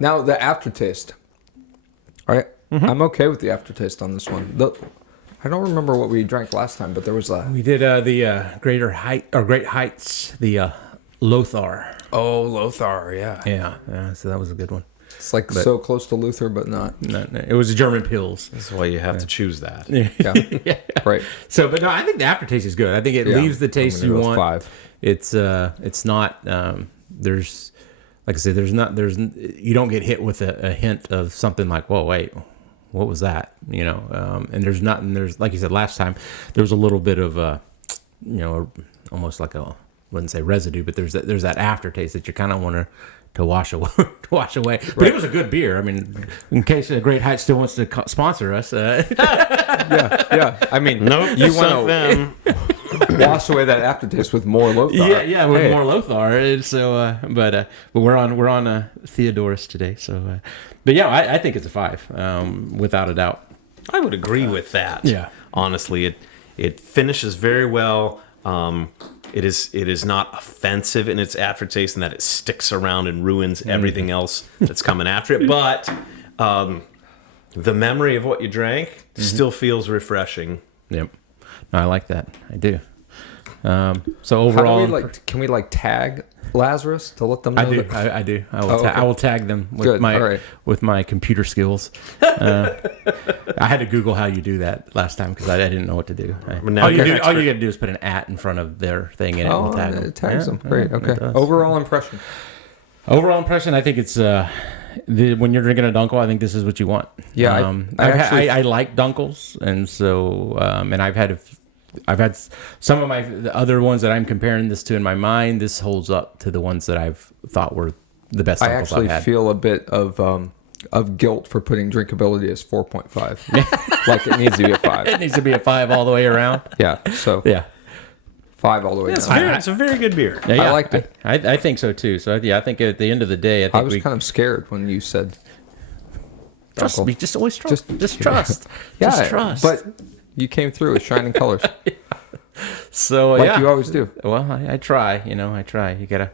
Now the aftertaste. All right. I'm okay with the aftertaste on this one. I don't remember what we drank last time, but there was a. We did the Great Heights, the Lothar. Oh, Lothar, yeah. Yeah. So that was a good one. It's like so close to Luther, but not. No, it was a German Pils. That's why you have to choose that. Yeah. Right. So, but no, I think the aftertaste is good. I think it leaves the taste I'm you gonna go want. with 5. It's not. There's, like I said, you don't get hit with a hint of something like, whoa, wait, what was that? And there's nothing. There's, like you said last time, there was a little bit of almost like I wouldn't say residue, but there's that aftertaste that you kind of want to wash away. But it was a good beer. I mean, in case Great Heights still wants to sponsor us. Yeah. I mean, Nope, you sunk want them. to wash away that aftertaste with more Lothar. Yeah, with more Lothar. And so, but we're on Theodorus today. So, but yeah, I think it's a 5, without a doubt. I would agree with that. Yeah. Honestly, it finishes very well. It is not offensive in its aftertaste in that it sticks around and ruins everything else that's coming after it. But the memory of what you drank still feels refreshing. Yep. No, I like that. I do. So overall, Can we tag Lazarus to let them know? I do. Okay. I will tag them with Good. All right. with my computer skills. I had to Google how you do that last time because I didn't know what to do. now All you're you an got to do is put an @ in front of their thing and it will tag them. It tags them. Yeah, Great. it Okay. does. Overall impression. Overall impression, I think it's when you're drinking a Dunkel, I think this is what you want. Yeah, I like Dunkles, and so and I've had some of the other ones that I'm comparing this to in my mind. This holds up to the ones that I've thought were the best Dunkles I actually I've had. feel a bit of guilt for putting drinkability as 4.5. Like it needs to be a 5. It needs to be a 5 all the way around. Yeah. So Yeah. 5 all the way down. It's a very good beer. Yeah, I liked it. I think so too. So I think at the end of the day, I I think was we kind of scared when you said trust Dunkel. me. Just always trust. Just yeah. trust. Yeah, Just trust. but you came through with shining colors, so like yeah, you always do. Well, I try. I try. You gotta.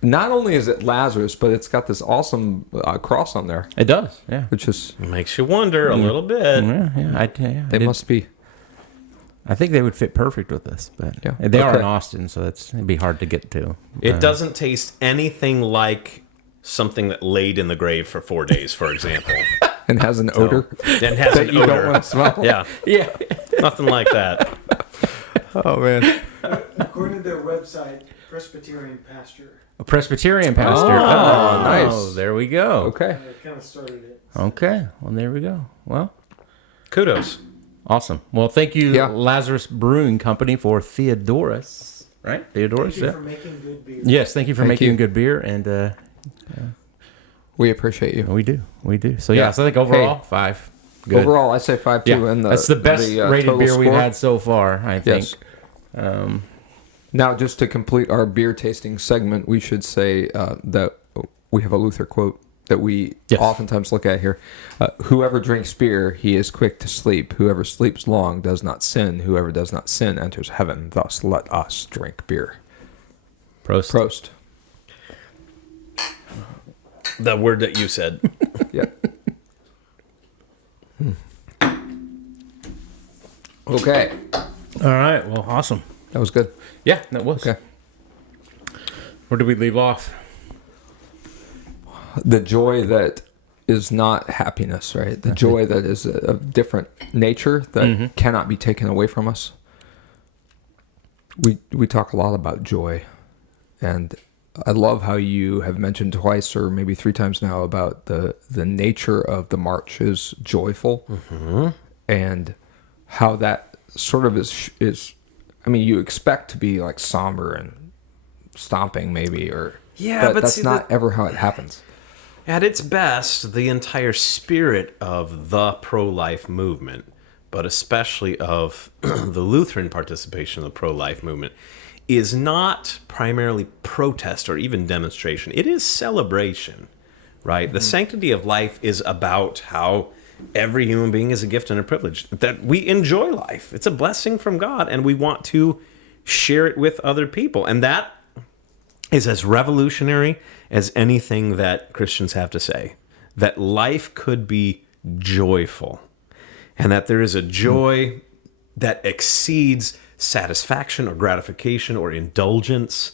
Not only is it Lazarus, but it's got this awesome cross on there, It does. Yeah. which is Makes you wonder a little bit. Yeah. they must be. I think they would fit perfect with this, but Yeah. they are Okay. in Austin, so it'd be hard to get to. It doesn't taste anything like something that laid in the grave for 4 days, for example. And has an odor It has that an you odor. don't want to smell. Yeah, Yeah. nothing like that. Oh man. According to their website, Presbyterian pastor. A Presbyterian pastor. Oh, nice. There we go. Okay. Kind of started it. Okay. Well, there we go. Well, Kudos. awesome. Well, thank you, Yeah. Lazarus Brewing Company, for Theodorus. Right? Theodorus. Thank you Yeah. for making good beer. Yes. Thank you for Thank making you. good beer, and We appreciate you. we do. So Yeah. yeah. So I think overall 5. Good. Overall, I say 5 too. Yeah. And That's the best rated total beer we've score. had so far. I think. Yes. Now, just to complete our beer tasting segment, we should say that we have a Luther quote that we Yes. oftentimes look at here. Whoever drinks beer, he is quick to sleep. Whoever sleeps long does not sin. Whoever does not sin enters heaven. Thus, let us drink beer. Prost. Prost. The word that you said. Yeah. Okay. All right. Well, awesome. That was good. Yeah, that was. Okay. Where did we leave off? The joy that is not happiness, right? The joy that is of different nature that cannot be taken away from us. We talk a lot about joy, and I love how you have mentioned twice or maybe 3 times now about the nature of the march is joyful, and how that sort of is. I mean, you expect to be like somber and stomping, maybe, Yeah, but that's see, not ever how it happens. At its best, the entire spirit of the pro-life movement, but especially of the Lutheran participation in the pro-life movement, is not primarily protest or even demonstration. It is celebration, right? The sanctity of life is about how every human being is a gift and a privilege, that we enjoy life. It's a blessing from God, and we want to share it with other people. And that is as revolutionary as anything that Christians have to say, that life could be joyful, and that there is a joy that exceeds satisfaction or gratification or indulgence.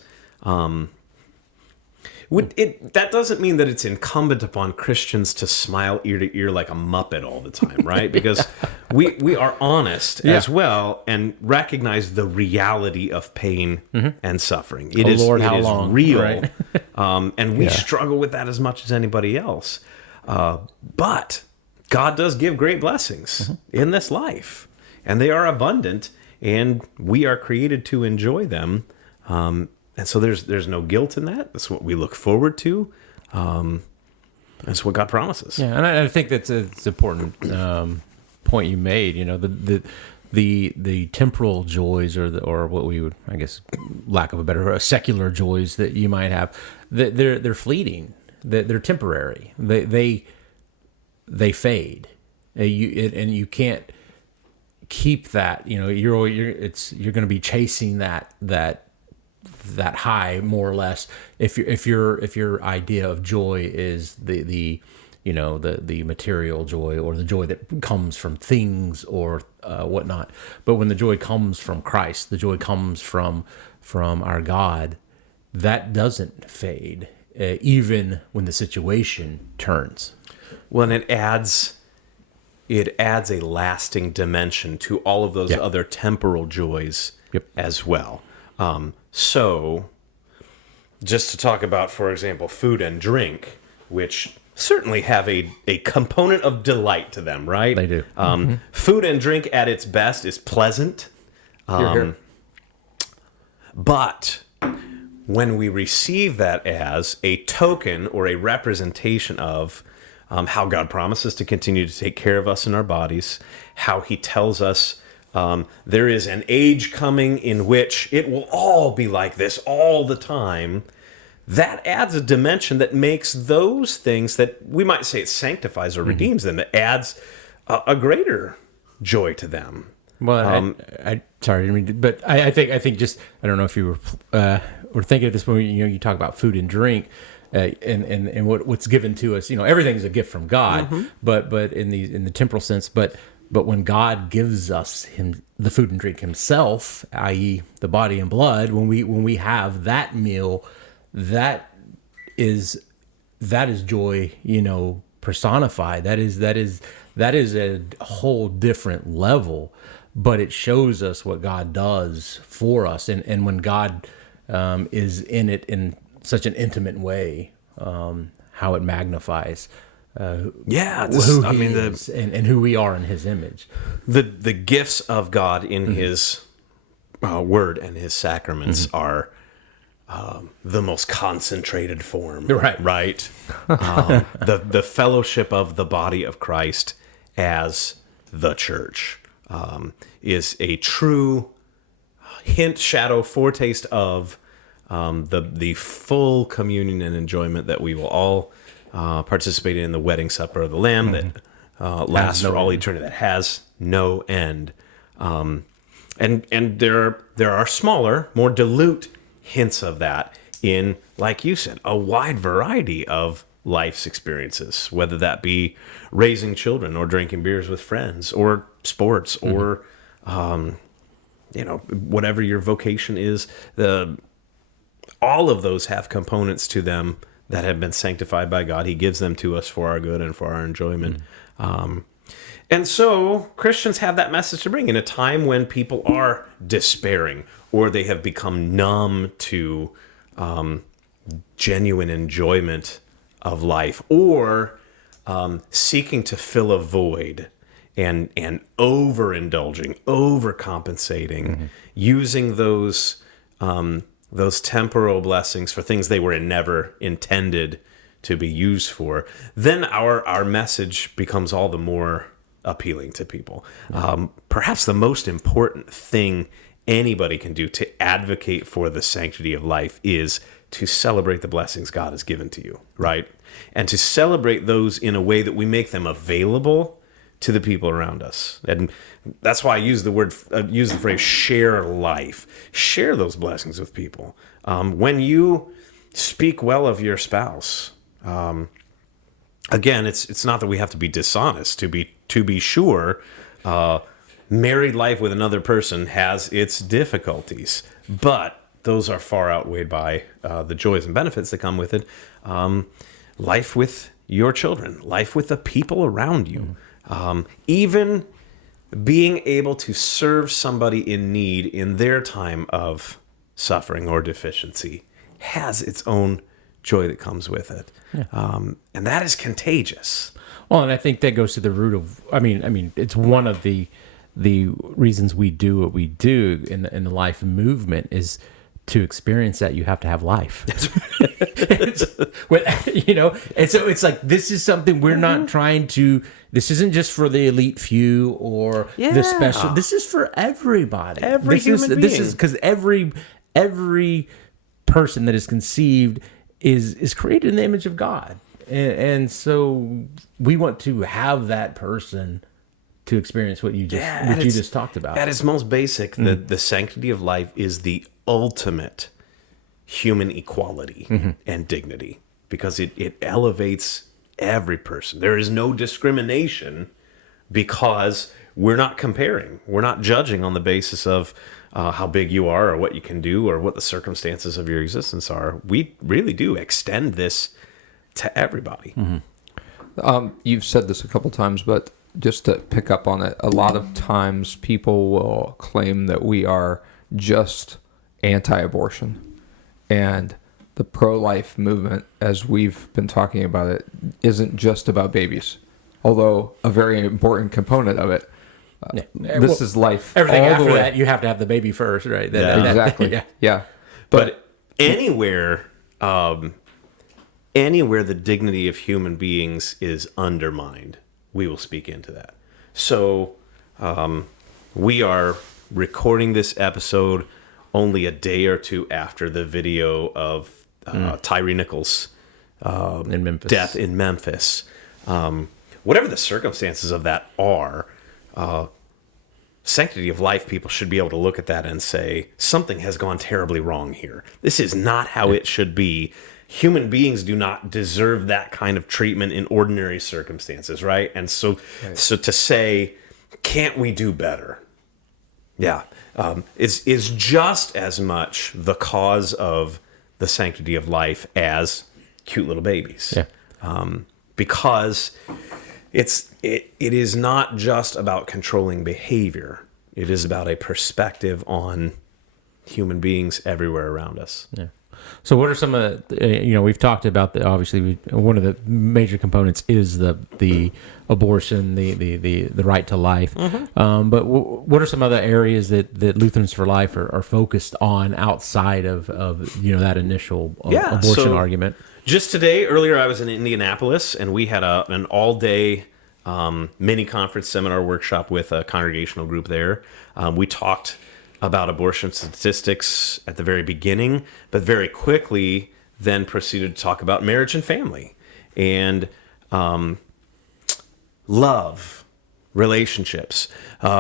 That doesn't mean that it's incumbent upon Christians to smile ear to ear like a Muppet all the time, right? Because we are honest as well and recognize the reality of pain and suffering. It is real, right? And we struggle with that as much as anybody else. But God does give great blessings in this life, and they are abundant, and we are created to enjoy them. And so there's no guilt in that. That's what we look forward to. That's what God promises. Yeah, and I think that's an important point you made. You know, the temporal joys, or what we would, I guess, lack of a better, secular joys that you might have, they're fleeting. They're temporary. They fade. And you can't keep that. You know, you're going to be chasing that high, more or less, if your idea of joy is the material joy, or the joy that comes from things or whatnot. But when the joy comes from Christ, the joy comes from our God, that doesn't fade, even when the situation turns. Well, and it adds a lasting dimension to all of those other temporal joys as well. So, just to talk about, for example, food and drink, which certainly have a component of delight to them, right? They do. Food and drink at its best is pleasant. Hear. But when we receive that as a token or a representation of how God promises to continue to take care of us in our bodies, how he tells us there is an age coming in which it will all be like this all the time, that adds a dimension that makes those things that we might say it sanctifies or redeems them. It adds a greater joy to them. Well, I sorry, I didn't mean to, but I think just, I don't know if you were thinking at this point. You know, you talk about food and drink. And what's given to us, you know, everything's a gift from God, but in the temporal sense, but when God gives us the food and drink himself, i.e. the body and blood, when we have that meal, that is joy, you know, personified. That is a whole different level, but it shows us what God does for us, and when God is in it in such an intimate way, how it magnifies who he is and who we are in his image. The gifts of God in his word and his sacraments are the most concentrated form. Right. The fellowship of the body of Christ as the church is a true hint, shadow, foretaste of the full communion and enjoyment that we will all participate in the wedding supper of the Lamb that lasts for all eternity, that has no end. And there are smaller, more dilute hints of that in, like you said, a wide variety of life's experiences, whether that be raising children or drinking beers with friends or sports or whatever your vocation is. All of those have components to them that have been sanctified by God. He gives them to us for our good and for our enjoyment. And so Christians have that message to bring in a time when people are despairing, or they have become numb to genuine enjoyment of life, or seeking to fill a void and overindulging, overcompensating, using those temporal blessings for things they were never intended to be used for. Then our message becomes all the more appealing to people. Perhaps the most important thing anybody can do to advocate for the sanctity of life is to celebrate the blessings God has given to you, right? And to celebrate those in a way that we make them available to the people around us. And that's why I use the phrase share life. Share those blessings with people. When you speak well of your spouse, again, it's not that we have to be dishonest. To be sure, married life with another person has its difficulties, but those are far outweighed by the joys and benefits that come with it. Life with your children, life with the people around you, even being able to serve somebody in need in their time of suffering or deficiency has its own joy that comes with it. And that is contagious. Well, and I think that goes to the root of, I mean, it's one of the reasons we do what we do in the life movement is to experience that you have to have life. And so it's like, this is something we're not trying to, this isn't just for the elite few or the special, this is for everybody. Every human being. This is because every person that is conceived is created in the image of God. And so we want to have that person to experience what you just talked about. At its most basic, the sanctity of life is the ultimate human equality and dignity, because it elevates every person. There is no discrimination because we're not comparing. We're not judging on the basis of how big you are or what you can do or what the circumstances of your existence are. We really do extend this to everybody. You've said this a couple times, but just to pick up on it, a lot of times people will claim that we are just anti-abortion, and the pro-life movement, as we've been talking about it, isn't just about babies, although a very important component of it. This is life. Everything all after the way. that, you have to have the baby first, right? Exactly. Yeah. But anywhere the dignity of human beings is undermined, we will speak into that. So we are recording this episode only a day or two after the video of Tyree Nichols' death in Memphis. Whatever the circumstances of that are, sanctity of life people should be able to look at that and say, something has gone terribly wrong here. This is not how it should be. Human beings do not deserve that kind of treatment in ordinary circumstances, right? And so to say, can't we do better? Is just as much the cause of the sanctity of life as cute little babies. Because it is not just about controlling behavior. It is about a perspective on human beings everywhere around us. So what are some of we've talked about obviously one of the major components is the abortion, the right to life. But what are some other areas that Lutherans for Life are focused on outside of that initial abortion argument? Just earlier I was in Indianapolis, and we had an all-day mini conference seminar workshop with a congregational group there. We talked about abortion statistics at the very beginning, but very quickly then proceeded to talk about marriage and family and love, relationships,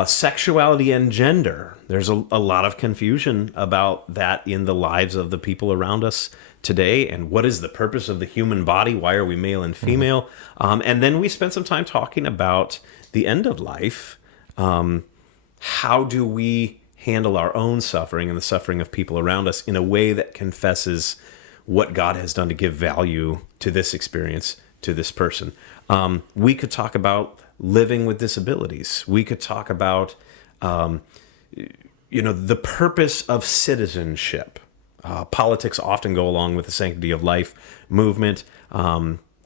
sexuality and gender. There's a lot of confusion about that in the lives of the people around us today. And what is the purpose of the human body? Why are we male and female? And then we spent some time talking about the end of life. How do we handle our own suffering and the suffering of people around us in a way that confesses what God has done to give value to this experience, to this person? We could talk about living with disabilities. We could talk about, the purpose of citizenship. Politics often go along with the sanctity of life movement.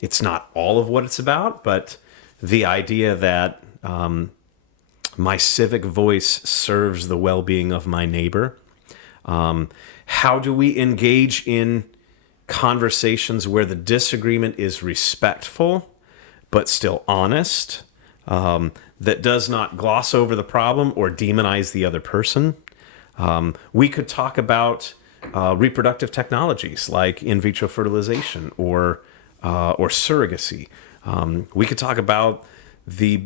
It's not all of what it's about, but the idea that my civic voice serves the well-being of my neighbor. How do we engage in conversations where the disagreement is respectful, but still honest, that does not gloss over the problem or demonize the other person? We could talk about reproductive technologies like in vitro fertilization or surrogacy. We could talk about the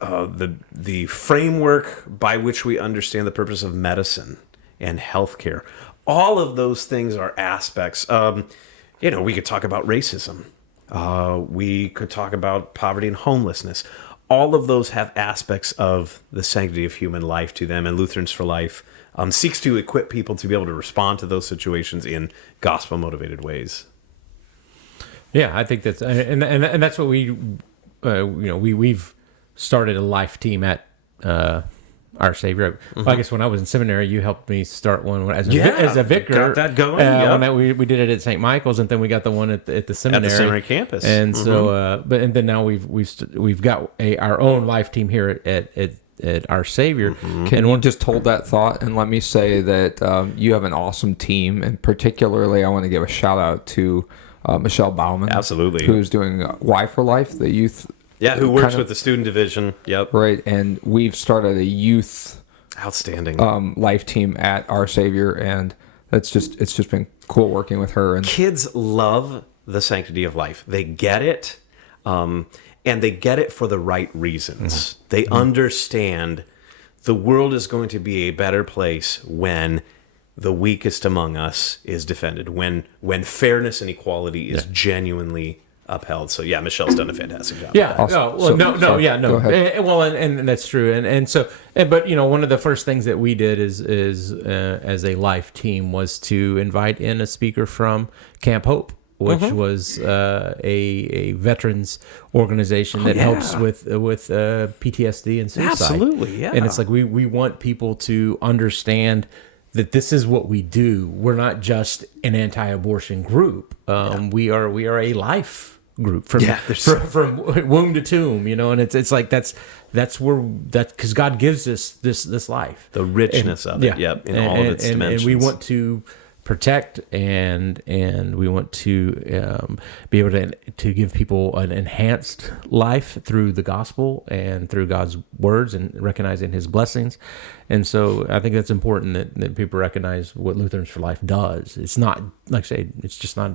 the framework by which we understand the purpose of medicine and healthcare. All of those things are aspects. We could talk about racism. We could talk about poverty and homelessness. All of those have aspects of the sanctity of human life to them, and Lutherans for Life seeks to equip people to be able to respond to those situations in gospel-motivated ways. Yeah, I think that's and that's what we've started a life team at Our Savior. Well, I guess when I was in seminary, you helped me start one as a vicar. Got that going. We did it at St. Michael's, and then we got the one at the seminary. At the seminary campus. And so, and then now we've got our own life team here at Our Savior. Can you just hold that thought and let me say that you have an awesome team, and particularly I want to give a shout out to Michelle Bauman. Absolutely. Who's doing Y for Life, the youth. Yeah, who works with the student division. Yep. Right, and we've started a youth outstanding life team at Our Savior, and it's just been cool working with her. And kids love the sanctity of life. They get it, and they get it for the right reasons. They understand the world is going to be a better place when the weakest among us is defended, when fairness and equality is genuinely upheld. So yeah, Michelle's done a fantastic job. Yeah. Awesome. No. Go ahead. Well, and that's true. And so, but one of the first things that we did is as a life team was to invite in a speaker from Camp Hope, which was a veterans organization that helps with PTSD and suicide. Absolutely. Yeah. And it's like we want people to understand that this is what we do. We're not just an anti-abortion group. We are a life group from womb to tomb, and it's like that's because God gives us this life, the richness of it. Yep, in all of its dimensions. And we want to protect and we want to be able to give people an enhanced life through the gospel and through God's words and recognizing His blessings. And so I think that's important that people recognize what Lutherans for Life does. It's not, like I say, it's just not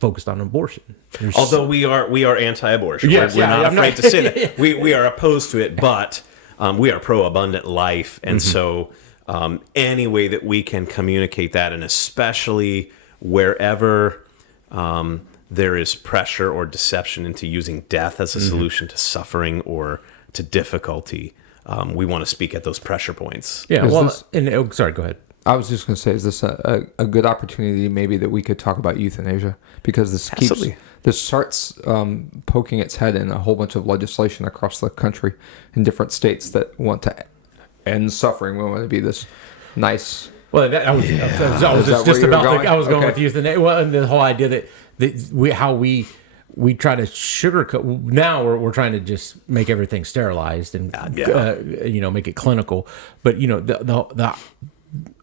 focused on abortion. Although we are anti-abortion. We're not afraid to say that. We are opposed to it, but we are pro-abundant life. And so any way that we can communicate that, and especially wherever there is pressure or deception into using death as a solution to suffering or to difficulty, we want to speak at those pressure points. Yeah. Sorry, go ahead. I was just going to say, is this a good opportunity maybe that we could talk about euthanasia? Because this starts poking its head in a whole bunch of legislation across the country in different states that want to end suffering. We want to be this nice. Well, I was going with euthanasia. Well, and the whole idea that we try to sugarcoat. Now we're trying to just make everything sterilized and make it clinical. But the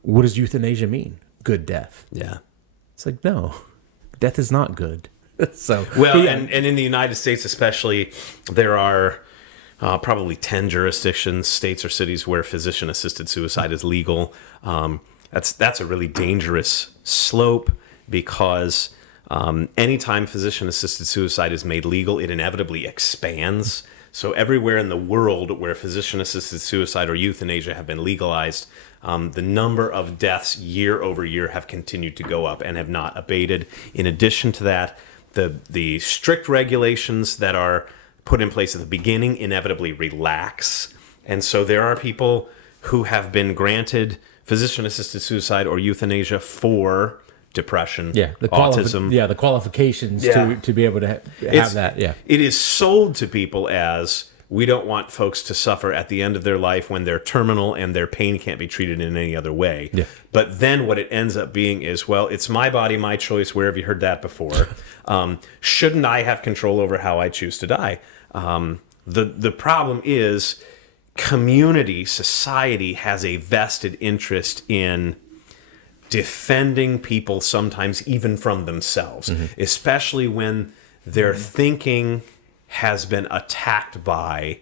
what does euthanasia mean? Good death. Yeah. It's like, no, death is not good. So and in the United States especially, there are probably 10 jurisdictions, states or cities where physician-assisted suicide is legal. That's a really dangerous slope, because anytime physician-assisted suicide is made legal, it inevitably expands. So everywhere in the world where physician-assisted suicide or euthanasia have been legalized, the number of deaths year over year have continued to go up and have not abated. In addition to that, the strict regulations that are put in place at the beginning inevitably relax. And so there are people who have been granted physician-assisted suicide or euthanasia for depression, autism. The qualifications to be able to have that. Yeah. It is sold to people as, we don't want folks to suffer at the end of their life when they're terminal and their pain can't be treated in any other way. Yeah. But then what it ends up being is, well, it's my body, my choice. Where have you heard that before? Shouldn't I have control over how I choose to die? The problem is community, society has a vested interest in defending people, sometimes even from themselves, especially when their thinking has been attacked by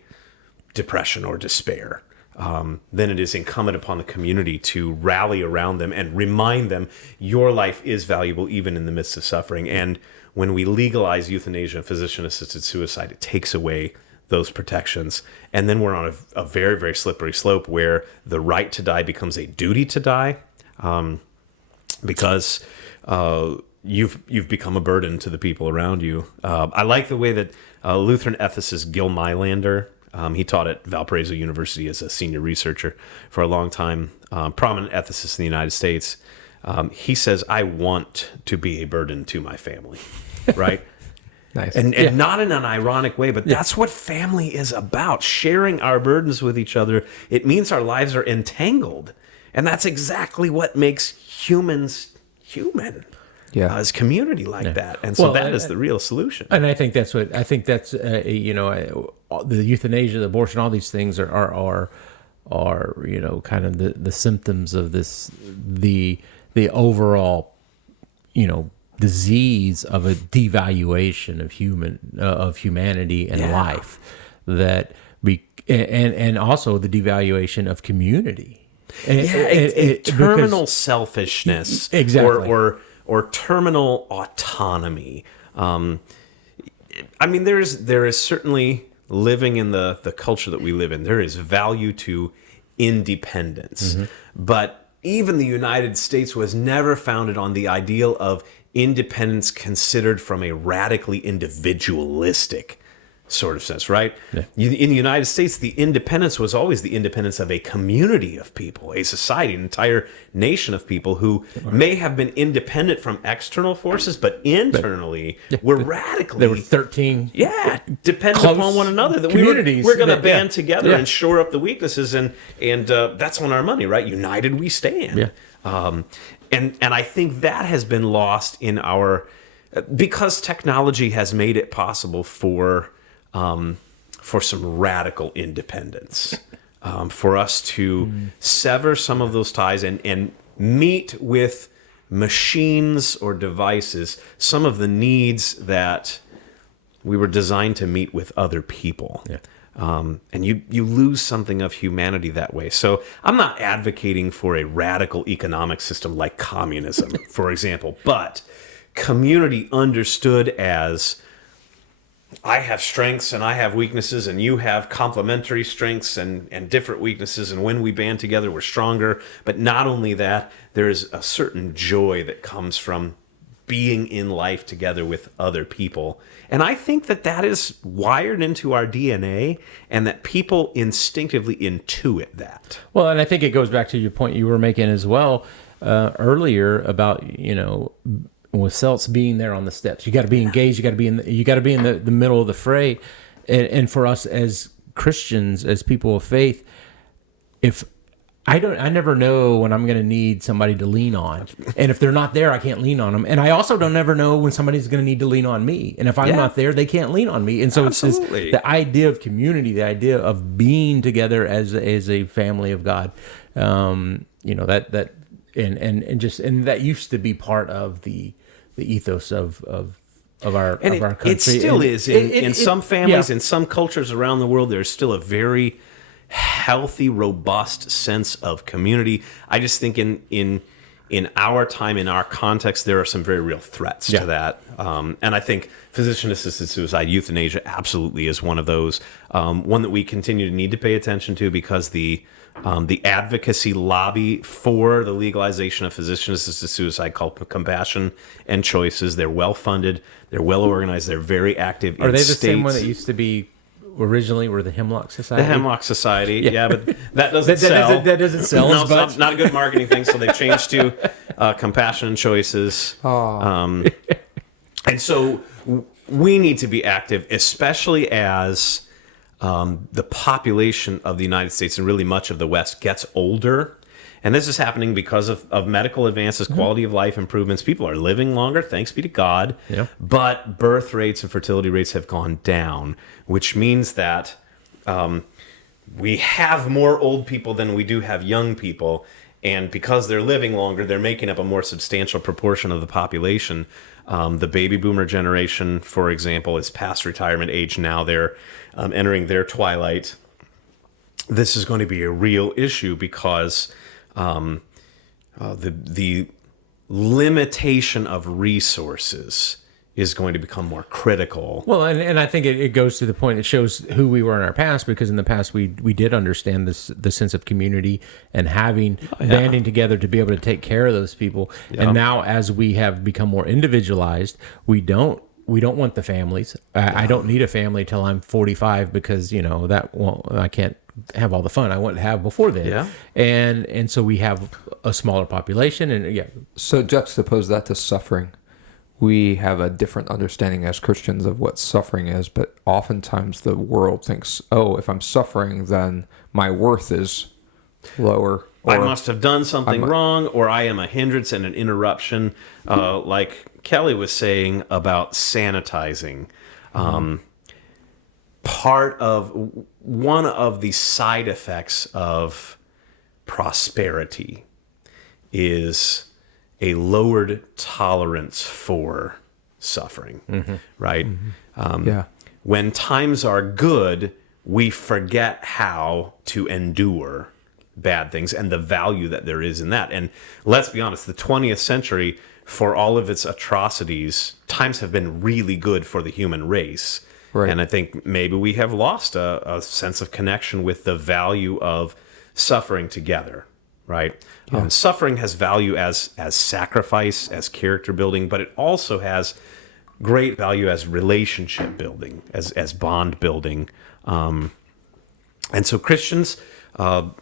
depression or despair. Then it is incumbent upon the community to rally around them and remind them your life is valuable even in the midst of suffering. And when we legalize euthanasia and physician-assisted suicide, it takes away those protections. And then we're on a very, very slippery slope where the right to die becomes a duty to die, because you've become a burden to the people around you. I like the way that Lutheran ethicist Gil Mylander, he taught at Valparaiso University as a senior researcher for a long time, prominent ethicist in the United States. He says, I want to be a burden to my family, right? Nice. And not in an ironic way, but that's what family is about, sharing our burdens with each other. It means our lives are entangled. And that's exactly what makes humans human. As community like that. And so that is the real solution. And I think that's the euthanasia, the abortion, all these things are kind of the symptoms of this, the overall, disease of a devaluation of humanity and life, and also the devaluation of community. Terminal selfishness, exactly, or terminal autonomy. There is certainly, living in the culture that we live in, there is value to independence, but even the United States was never founded on the ideal of independence considered from a radically individualistic sort of sense, right? Yeah. In the United States, the independence was always the independence of a community of people, a society, an entire nation of people who may have been independent from external forces, but internally were radically... There were 13... dependent upon one another. That we're going to band together and shore up the weaknesses, and that's on our money, right? United we stand. Yeah. And I think that has been lost in our... Because technology has made it possible for some radical independence, for us to sever some of those ties and meet with machines or devices some of the needs that we were designed to meet with other people. Yeah. And you lose something of humanity that way. So I'm not advocating for a radical economic system like communism, for example, but community understood as... I have strengths and I have weaknesses, and you have complementary strengths and different weaknesses, and when we band together, we're stronger. But not only that, there's a certain joy that comes from being in life together with other people. And I think that is wired into our DNA, and that people instinctively intuit that. Well, and I think it goes back to your point you were making as well earlier about, with Celts being there on the steps. You got to be engaged. You got to be in the middle of the fray. And for us as Christians, as people of faith, I never know when I'm going to need somebody to lean on. And if they're not there, I can't lean on them. And I also don't ever know when somebody's going to need to lean on me. And if I'm not there, they can't lean on me. And so it's the idea of community, the idea of being together as a family of God. And that used to be part of the ethos of our country. It still is in some families, in some cultures around the world. There's still a very healthy, robust sense of community. I just think in our time, in our context, there are some very real threats to that. And I think physician-assisted suicide, euthanasia, absolutely is one of those. One that we continue to need to pay attention to, because the advocacy lobby for the legalization of physician-assisted suicide, called Compassion and Choices, they're well-funded, they're well-organized, they're very active. Are they the same one that used to be originally were the Hemlock Society? The Hemlock Society, but that doesn't sell. That doesn't sell. No, it's not a good marketing thing, so they changed to Compassion and Choices. And so we need to be active, especially as the population of the United States and really much of the West gets older. And this is happening because of medical advances, quality of life improvements. People are living longer, thanks be to God. Yeah. But birth rates and fertility rates have gone down, which means that we have more old people than we do have young people. And because they're living longer, they're making up a more substantial proportion of the population. The baby boomer generation, for example, is past retirement age now. They're entering their twilight. This is going to be a real issue because the limitation of resources is going to become more critical. Well, and I think it goes to the point. It shows who we were in our past, because in the past we did understand the sense of community and having banding together to be able to take care of those people. Yeah. And now, as we have become more individualized, we don't want the families. I don't need a family till I'm 45, because I can't have all the fun I want to have before then. Yeah. And so we have a smaller population, and So juxtapose that to suffering. We have a different understanding as Christians of what suffering is, but oftentimes the world thinks, oh, if I'm suffering, then my worth is lower. I must have done something wrong, or I am a hindrance and an interruption. Like Kelly was saying about sanitizing. One of the side effects of prosperity is a lowered tolerance for suffering, right? When times are good, we forget how to endure bad things and the value that there is in that. And let's be honest, the 20th century, for all of its atrocities, times have been really good for the human race. Right. And I think maybe we have lost a sense of connection with the value of suffering together. Right. Yeah. Suffering has value as sacrifice, as character building, but it also has great value as relationship building, as bond building. And so Christians, our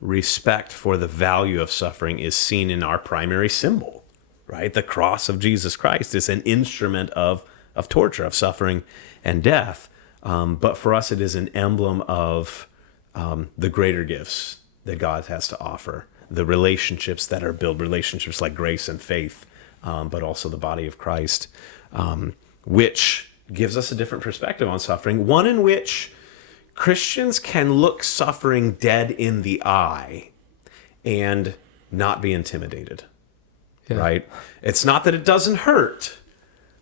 respect for the value of suffering is seen in our primary symbol, right? The cross of Jesus Christ is an instrument of torture, of suffering and death. But for us, it is an emblem of the greater gifts that God has to offer, the relationships that are built, relationships like grace and faith, but also the body of Christ, which gives us a different perspective on suffering, one in which Christians can look suffering dead in the eye and not be intimidated, right? It's not that it doesn't hurt,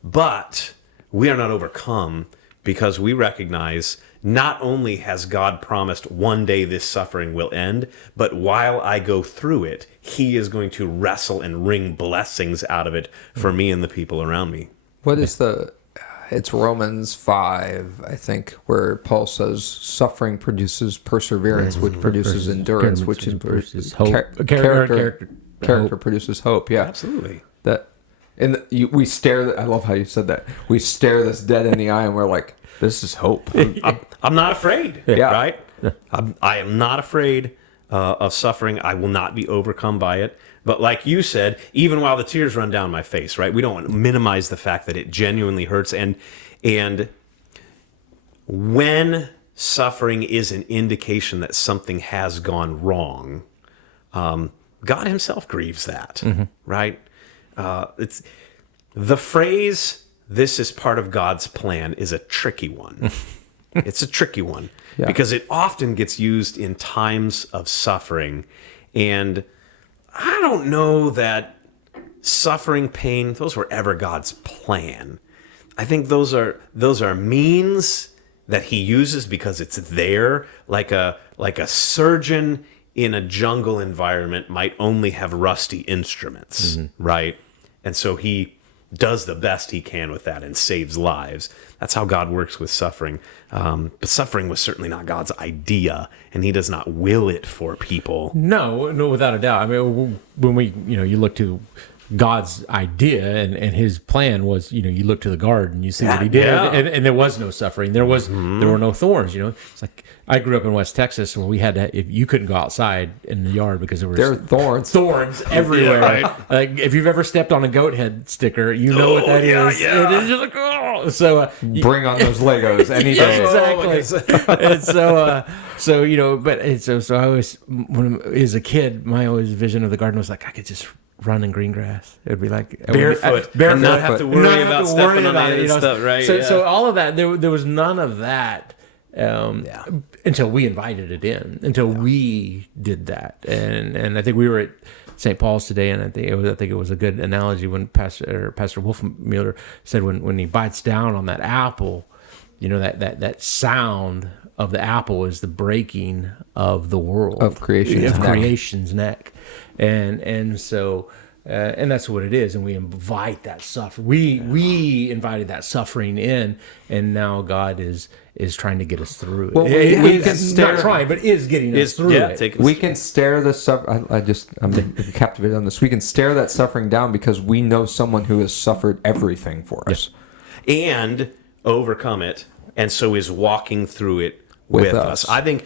but we are not overcome because we recognize not only has God promised one day this suffering will end, but while I go through it, he is going to wrestle and wring blessings out of it for me and the people around me. What is it's Romans 5, I think, where Paul says suffering produces perseverance, which produces endurance, which produces hope. Character produces hope. Yeah, Absolutely. We stare. I love how you said that. We stare this dead in the eye, and we're like, "This is hope." I'm not afraid, Yeah. right? I am not afraid of suffering. I will not be overcome by it. But like you said, even while the tears run down my face, right? We don't want to minimize the fact that it genuinely hurts. And when suffering is an indication that something has gone wrong, God himself grieves that, right? It's the phrase, "this is part of God's plan," is a tricky one. It's a tricky one because it often gets used in times of suffering. And I don't know that suffering, pain, those were ever God's plan. I think those are means that he uses because it's there, like a surgeon in a jungle environment might only have rusty instruments, right? And so he does the best he can with that and saves lives. That's how God works with suffering. But suffering was certainly not God's idea, and he does not will it for people. No, without a doubt. I mean, when you look to God's idea and his plan was, you look to the garden, you see what he did, and there was no suffering. There were no thorns. It's like I grew up in West Texas where we had to, if you couldn't go outside in the yard because there were thorns everywhere. Right. Like if you've ever stepped on a goat head sticker, you know what that is. Yeah. And it's just like, oh, so bring on those Legos any day. Exactly. And so I always, when as a kid, my always vision of the garden was like I could just run in green grass. It'd be like barefoot, and not have to worry about stepping on any stuff, right? So all of that, there was none of that until we invited it in, until we did that, and I think we were at St. Paul's today, and I think it was a good analogy when Pastor Wolfmueller said when he bites down on that apple, that sound of the apple is the breaking of the world, of creation's creation's neck. And so And that's what it is. And we invite that suffering. We invited that suffering in, and now God is trying to get us through it. Well, we can stare, not trying, but is getting us through it. We can stare the suffering. I'm captivated on this. We can stare that suffering down because we know someone who has suffered everything for us and overcome it, and so is walking through it with us. I think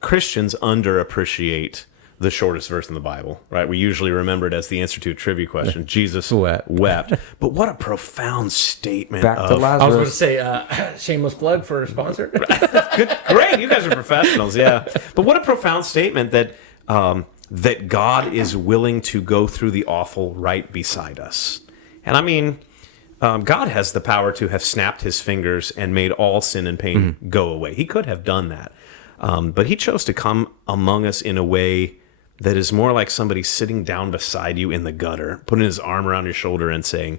Christians underappreciate the shortest verse in the Bible, right? We usually remember it as the answer to a trivia question. Jesus wept. But what a profound statement. Back to Lazarus. I was going to say, shameless plug for a sponsor. Great, you guys are professionals, yeah. But what a profound statement that that God is willing to go through the awful right beside us. And I mean, God has the power to have snapped his fingers and made all sin and pain go away. He could have done that. But he chose to come among us in a way that is more like somebody sitting down beside you in the gutter, putting his arm around your shoulder and saying,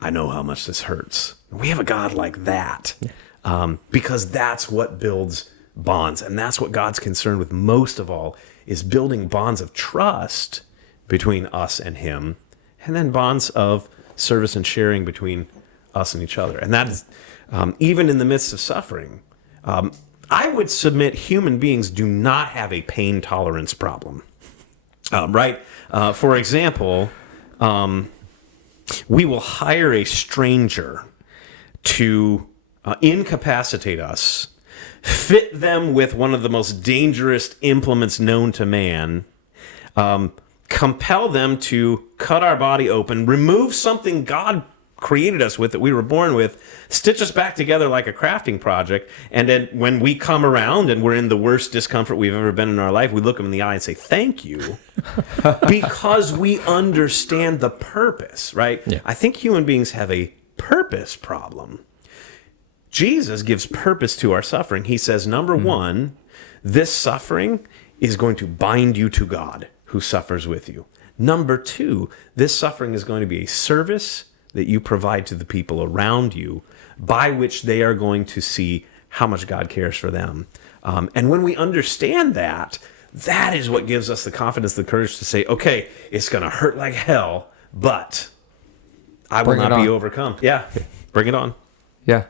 I know how much this hurts. We have a God like that because that's what builds bonds. And that's what God's concerned with most of all, is building bonds of trust between us and him, and then bonds of service and sharing between us and each other. And that is, even in the midst of suffering, I would submit human beings do not have a pain tolerance problem. Right? For example, we will hire a stranger to incapacitate us, fit them with one of the most dangerous implements known to man, compel them to cut our body open, remove something God created us with, that we were born with, stitch us back together like a crafting project, and then when we come around and we're in the worst discomfort we've ever been in our life, we look them in the eye and say, thank you, because we understand the purpose, right? Yeah. I think human beings have a purpose problem. Jesus gives purpose to our suffering. He says, number one, this suffering is going to bind you to God, who suffers with you. Number two, this suffering is going to be a service that you provide to the people around you, by which they are going to see how much God cares for them. And when we understand that, that is what gives us the confidence, the courage to say, okay, it's going to hurt like hell, but I will not be overcome. Yeah, bring it on. Yeah.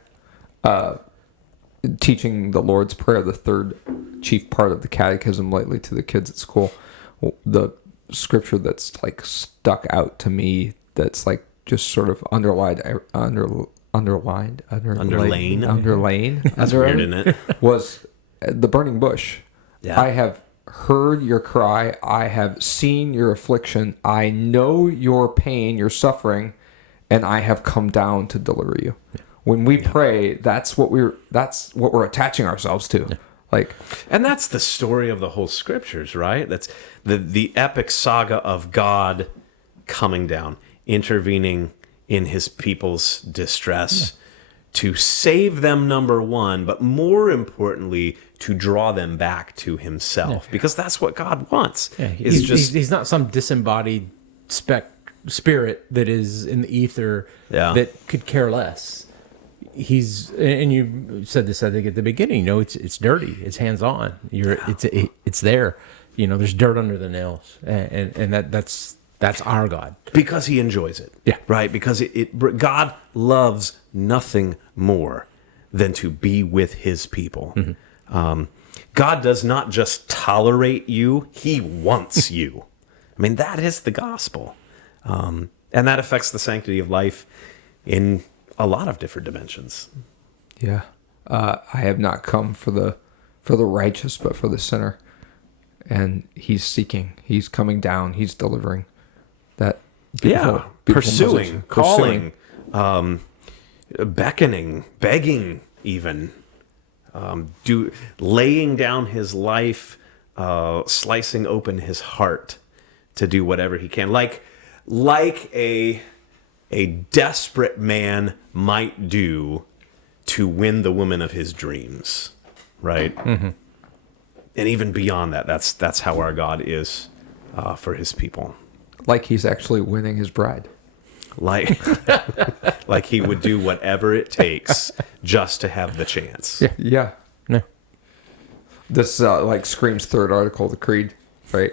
Teaching the Lord's Prayer, the third chief part of the catechism lately to the kids at school, the scripture that's like stuck out to me, that's like just sort of underlined, That's weird, isn't it? Was the burning bush. Yeah. I have heard your cry. I have seen your affliction. I know your pain, your suffering, and I have come down to deliver you. Yeah. When we pray, that's what we're attaching ourselves to. Yeah. And that's the story of the whole scriptures, right? That's the epic saga of God coming down, intervening in his people's distress to save them, number one, but more importantly, to draw them back to himself, because that's what God wants. Yeah, he's not some disembodied spirit that is in the ether that could care less. And you said this, I think, at the beginning. It's dirty. It's hands on. It's there. There's dirt under the nails, and that's our God, because he enjoys it. Yeah, right. Because God loves nothing more than to be with his people. Mm-hmm. God does not just tolerate you; he wants you. I mean, that is the gospel, and that affects the sanctity of life in a lot of different dimensions. Yeah, I have not come for the righteous, but for the sinner, and he's seeking. He's coming down. He's delivering. That beautiful pursuing, calling, beckoning, begging, even laying down his life, slicing open his heart to do whatever he can, like a desperate man might do to win the woman of his dreams, right? Mm-hmm. And even beyond that, that's how our God is for his people. Like he's actually winning his bride. Like he would do whatever it takes just to have the chance. Yeah. This screams third article of the Creed, right?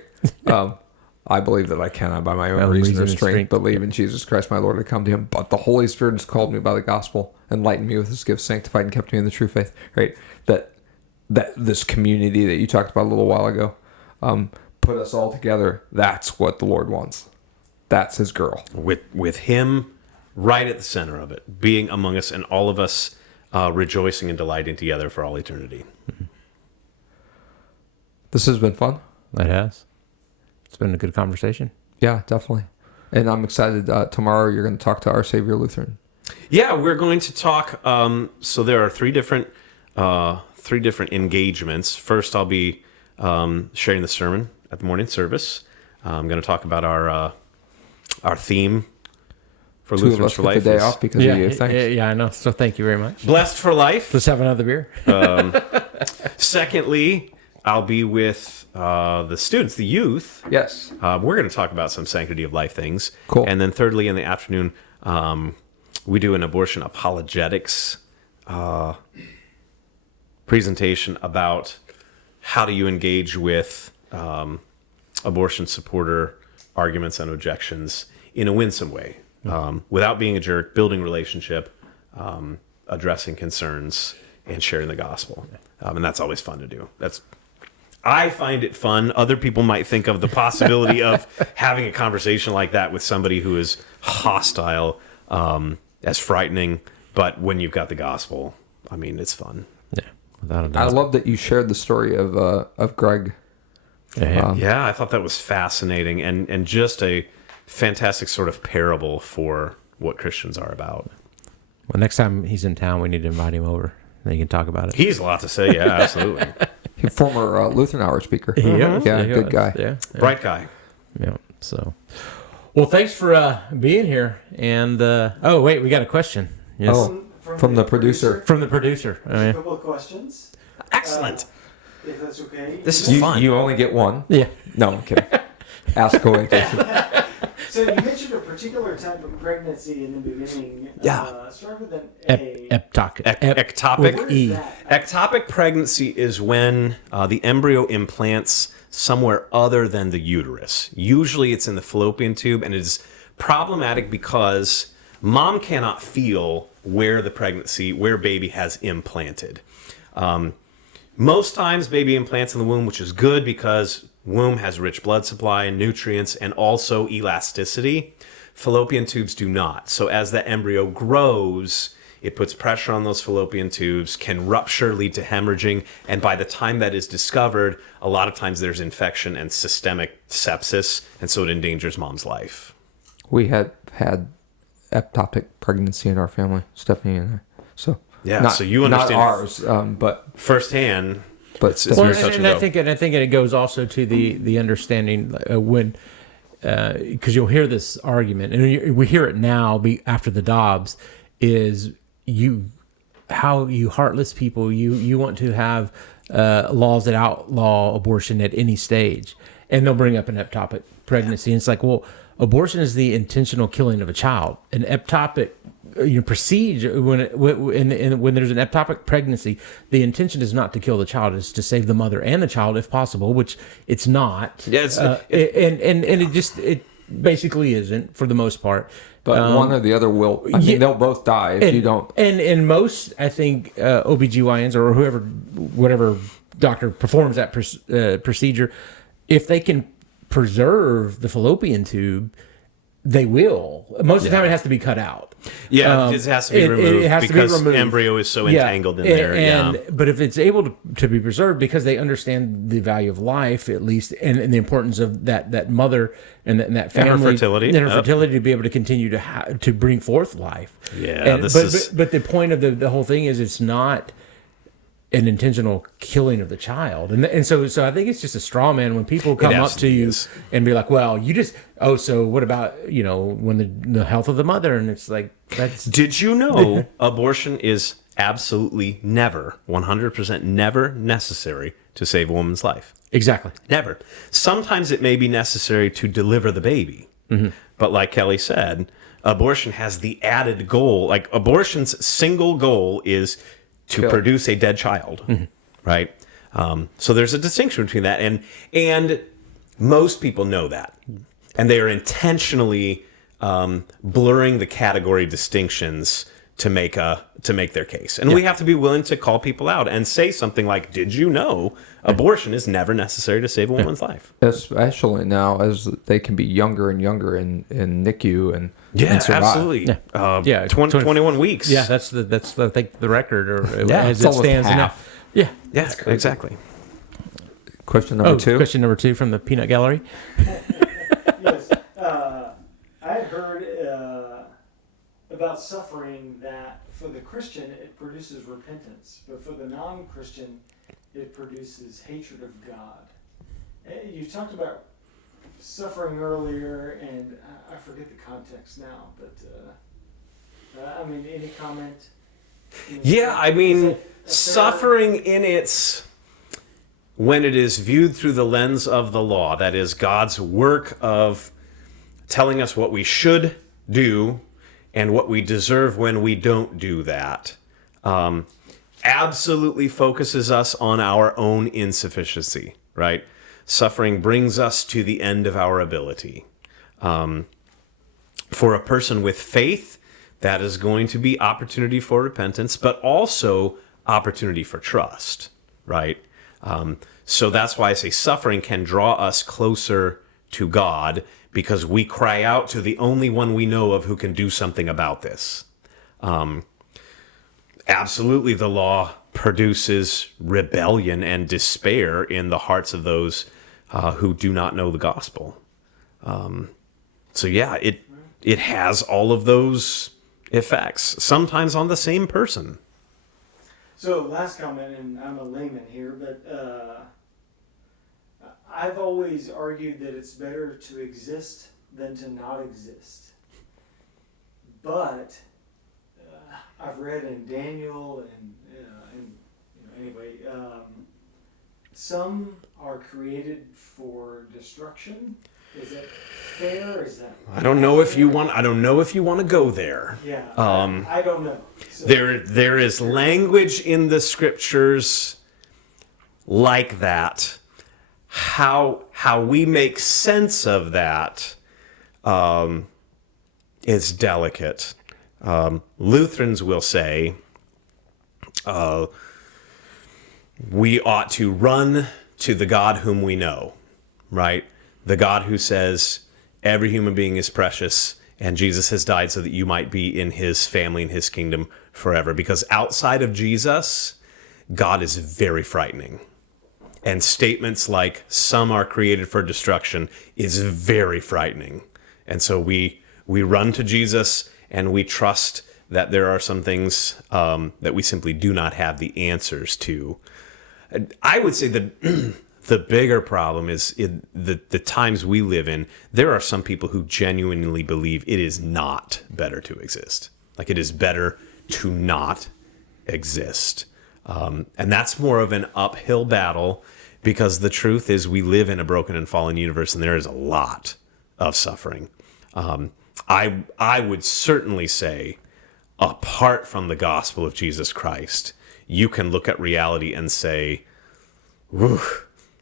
I believe that I cannot by my own reason or strength believe in Jesus Christ my Lord and come to him, but the Holy Spirit has called me by the gospel, enlightened me with his gifts, sanctified and kept me in the true faith. Right? That this community that you talked about a little while ago, put us all together. That's what the Lord wants. That's his girl. With him right at the center of it, being among us and all of us rejoicing and delighting together for all eternity. This has been fun. It has. It's been a good conversation. Yeah, definitely. And I'm excited. Tomorrow you're going to talk to Our Savior Lutheran. Yeah, we're going to talk. So there are three different engagements. First, I'll be sharing the sermon at the morning service. I'm going to talk about our theme for Two Lutherans of us for took Life. the day off because of you. Thanks. Yeah, I know. So thank you very much. Blessed for life. Let's have another beer. Secondly, I'll be with the students, the youth. Yes. We're going to talk about some sanctity of life things. Cool. And then thirdly, in the afternoon, we do an abortion apologetics presentation about how do you engage with abortion supporter arguments and objections in a winsome way, without being a jerk, building relationship, addressing concerns, and sharing the gospel. And that's always fun to do. I find it fun. Other people might think of the possibility of having a conversation like that with somebody who is hostile as frightening. But when you've got the gospel, I mean, it's fun. Yeah, without a doubt. I love that you shared the story of Greg. Yeah, I thought that was fascinating and just a fantastic sort of parable for what Christians are about. Well, next time he's in town, we need to invite him over. Then you can talk about it. He's a lot to say. Yeah, absolutely. Former Lutheran Hour speaker. Yeah, good guy. Yeah, Bright guy. Yeah. So, well, thanks for being here. And oh, wait, we got a question. Yes. Oh, from the producer. From the producer. Oh, A yeah. couple of questions, Excellent. if that's okay. This is fun. You only get one. Yeah. No, I'm kidding. Ask away, Jason. So you mentioned a particular type of pregnancy in the beginning. Yeah. Start with an A. Ectopic. Ectopic. What E. is that? Ectopic pregnancy is when the embryo implants somewhere other than the uterus. Usually it's in the fallopian tube, and it is problematic because mom cannot feel where baby has implanted. Most times baby implants in the womb, which is good because womb has rich blood supply and nutrients and also elasticity. Fallopian tubes do not. So as the embryo grows, it puts pressure on those fallopian tubes, can rupture, lead to hemorrhaging, and by the time that is discovered, a lot of times there's infection and systemic sepsis, and so it endangers mom's life. We had ectopic pregnancy in our family, Stephanie and I. So Yeah, so you understand not ours, but firsthand. but It's still. very Well, touch and and I go. think it goes also to the understanding when because you'll hear this argument, and we hear it now after the Dobbs, is how you heartless people you want to have laws that outlaw abortion at any stage, and they'll bring up an ectopic pregnancy, and it's like, well, abortion is the intentional killing of a child. An ectopic procedure when there's an ectopic pregnancy, the intention is not to kill the child; it's to save the mother and the child if possible, which it's not. Yeah, it basically isn't for the most part. But one or the other will. I mean, they'll both die if you don't. And most, I think, OBGYNs or whatever doctor performs that procedure, if they can preserve the fallopian tube, they will. Most of the time, it has to be cut out. Yeah, it has to be removed it has because to be removed. embryo is so entangled in there. But if it's able to be preserved, because they understand the value of life, at least, and the importance of that mother and that family, And her fertility. and her fertility to be able to continue to bring forth life. Yeah, But the point of the whole thing is it's not an intentional killing of the child, and so I think it's just a straw man when people come up to you and be like, well, you just so what about when the health of the mother, and it's like, that's Did you know abortion is absolutely never 100% never necessary to save a woman's life? exactly. Never. Sometimes it may be necessary to deliver the baby, but like Kelly said, abortion has the added goal. Like abortion's single goal is to produce a dead child, right? So there's a distinction between that, and Most people know that, and they are intentionally blurring the category distinctions to make their case. And we have to be willing to call people out and say something like, "Did you know abortion is never necessary to save a woman's life?" Especially now, as they can be younger and younger in NICU and survive. Absolutely. 21 weeks. Yeah, that's I think the record, or as it's it almost stands now. half. Yeah. Yeah, exactly. Question number 2. Question number 2 from the Peanut Gallery. Yes. I had heard about suffering that for the Christian it produces repentance, but for the non-Christian it produces hatred of God. You talked about suffering earlier, and I forget the context now, but I mean, any comment? Yeah, I mean, suffering when it is viewed through the lens of the law, that is God's work of telling us what we should do and what we deserve when we don't do that, absolutely focuses us on our own insufficiency, right? Suffering brings us to the end of our ability. For a person with faith, that is going to be opportunity for repentance, but also opportunity for trust, right? So that's why I say suffering can draw us closer to God, because we cry out to the only one we know of who can do something about this. Absolutely, the law produces rebellion and despair in the hearts of those who do not know the gospel. So yeah, it has all of those effects, sometimes on the same person. So last comment, and I'm a layman here, but I've always argued that it's better to exist than to not exist. But I've read in Daniel anyway, some are created for destruction. Is that fair? Is that I don't know if you want to go there. Yeah. I don't know. So, There is language in the scriptures like that. How we make sense of that is delicate. Lutherans will say we ought to run to the God whom we know, right? The God who says every human being is precious and Jesus has died so that you might be in his family, in his kingdom forever. Because outside of Jesus, God is very frightening. And statements like some are created for destruction is very frightening. And so we run to Jesus and we trust that there are some things that we simply do not have the answers to. I would say that the bigger problem is in the times we live in, there are some people who genuinely believe it is not better to exist. Like it is better to not exist. And that's more of an uphill battle, because the truth is we live in a broken and fallen universe, and there is a lot of suffering. I would certainly say, apart from the gospel of Jesus Christ, you can look at reality and say,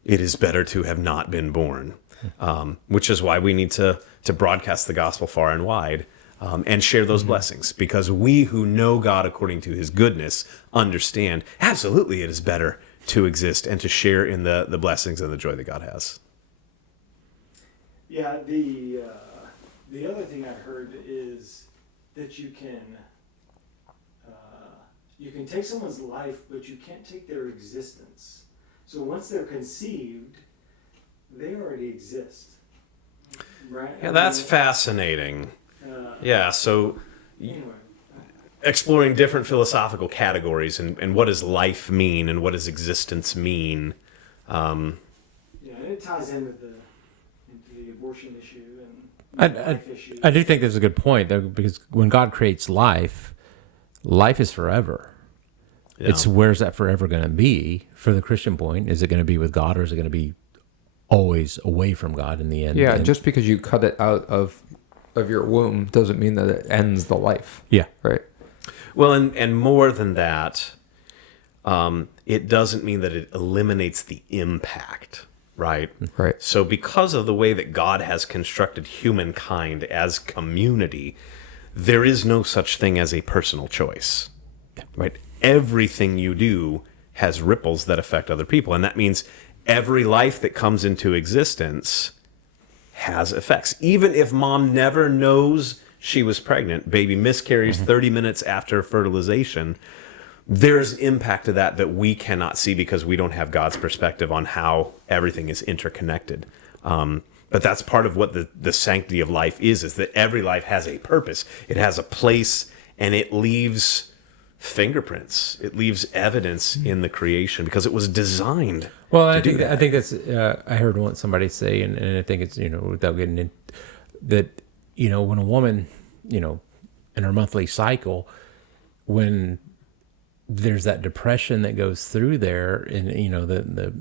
it is better to have not been born, which is why we need to broadcast the gospel far and wide and share those blessings, because we who know God according to his goodness understand absolutely it is better to exist and to share in the blessings and the joy that God has. Yeah, the other thing I heard is that you can take someone's life, but you can't take their existence. So once they're conceived, they already exist. Right? Yeah, that's fascinating. Yeah, so Anyway. exploring different philosophical categories and what does life mean and what does existence mean. Yeah, and it ties into the abortion issue and life issue. I do think that's a good point, though, because when God creates life, life is forever. Yeah. It's where's that forever going to be for the Christian point? Is it going to be with God, or is it going to be always away from God in the end? Yeah, just because you cut it out of your womb doesn't mean that it ends the life. Yeah. Right. Well, and more than that, it doesn't mean that it eliminates the impact, right? Right. So because of the way that God has constructed humankind as community, there is no such thing as a personal choice, right? Everything you do has ripples that affect other people. And that means every life that comes into existence has effects. Even if mom never knows she was pregnant, baby miscarries 30 minutes after fertilization, there's impact to that we cannot see because we don't have God's perspective on how everything is interconnected. But that's part of what the sanctity of life is that every life has a purpose. It has a place, and it leaves fingerprints. It leaves evidence in the creation because it was designed. Well, I think that's. I heard somebody say, and I think it's without getting in, that when a woman in her monthly cycle, when there's that depression that goes through there, and the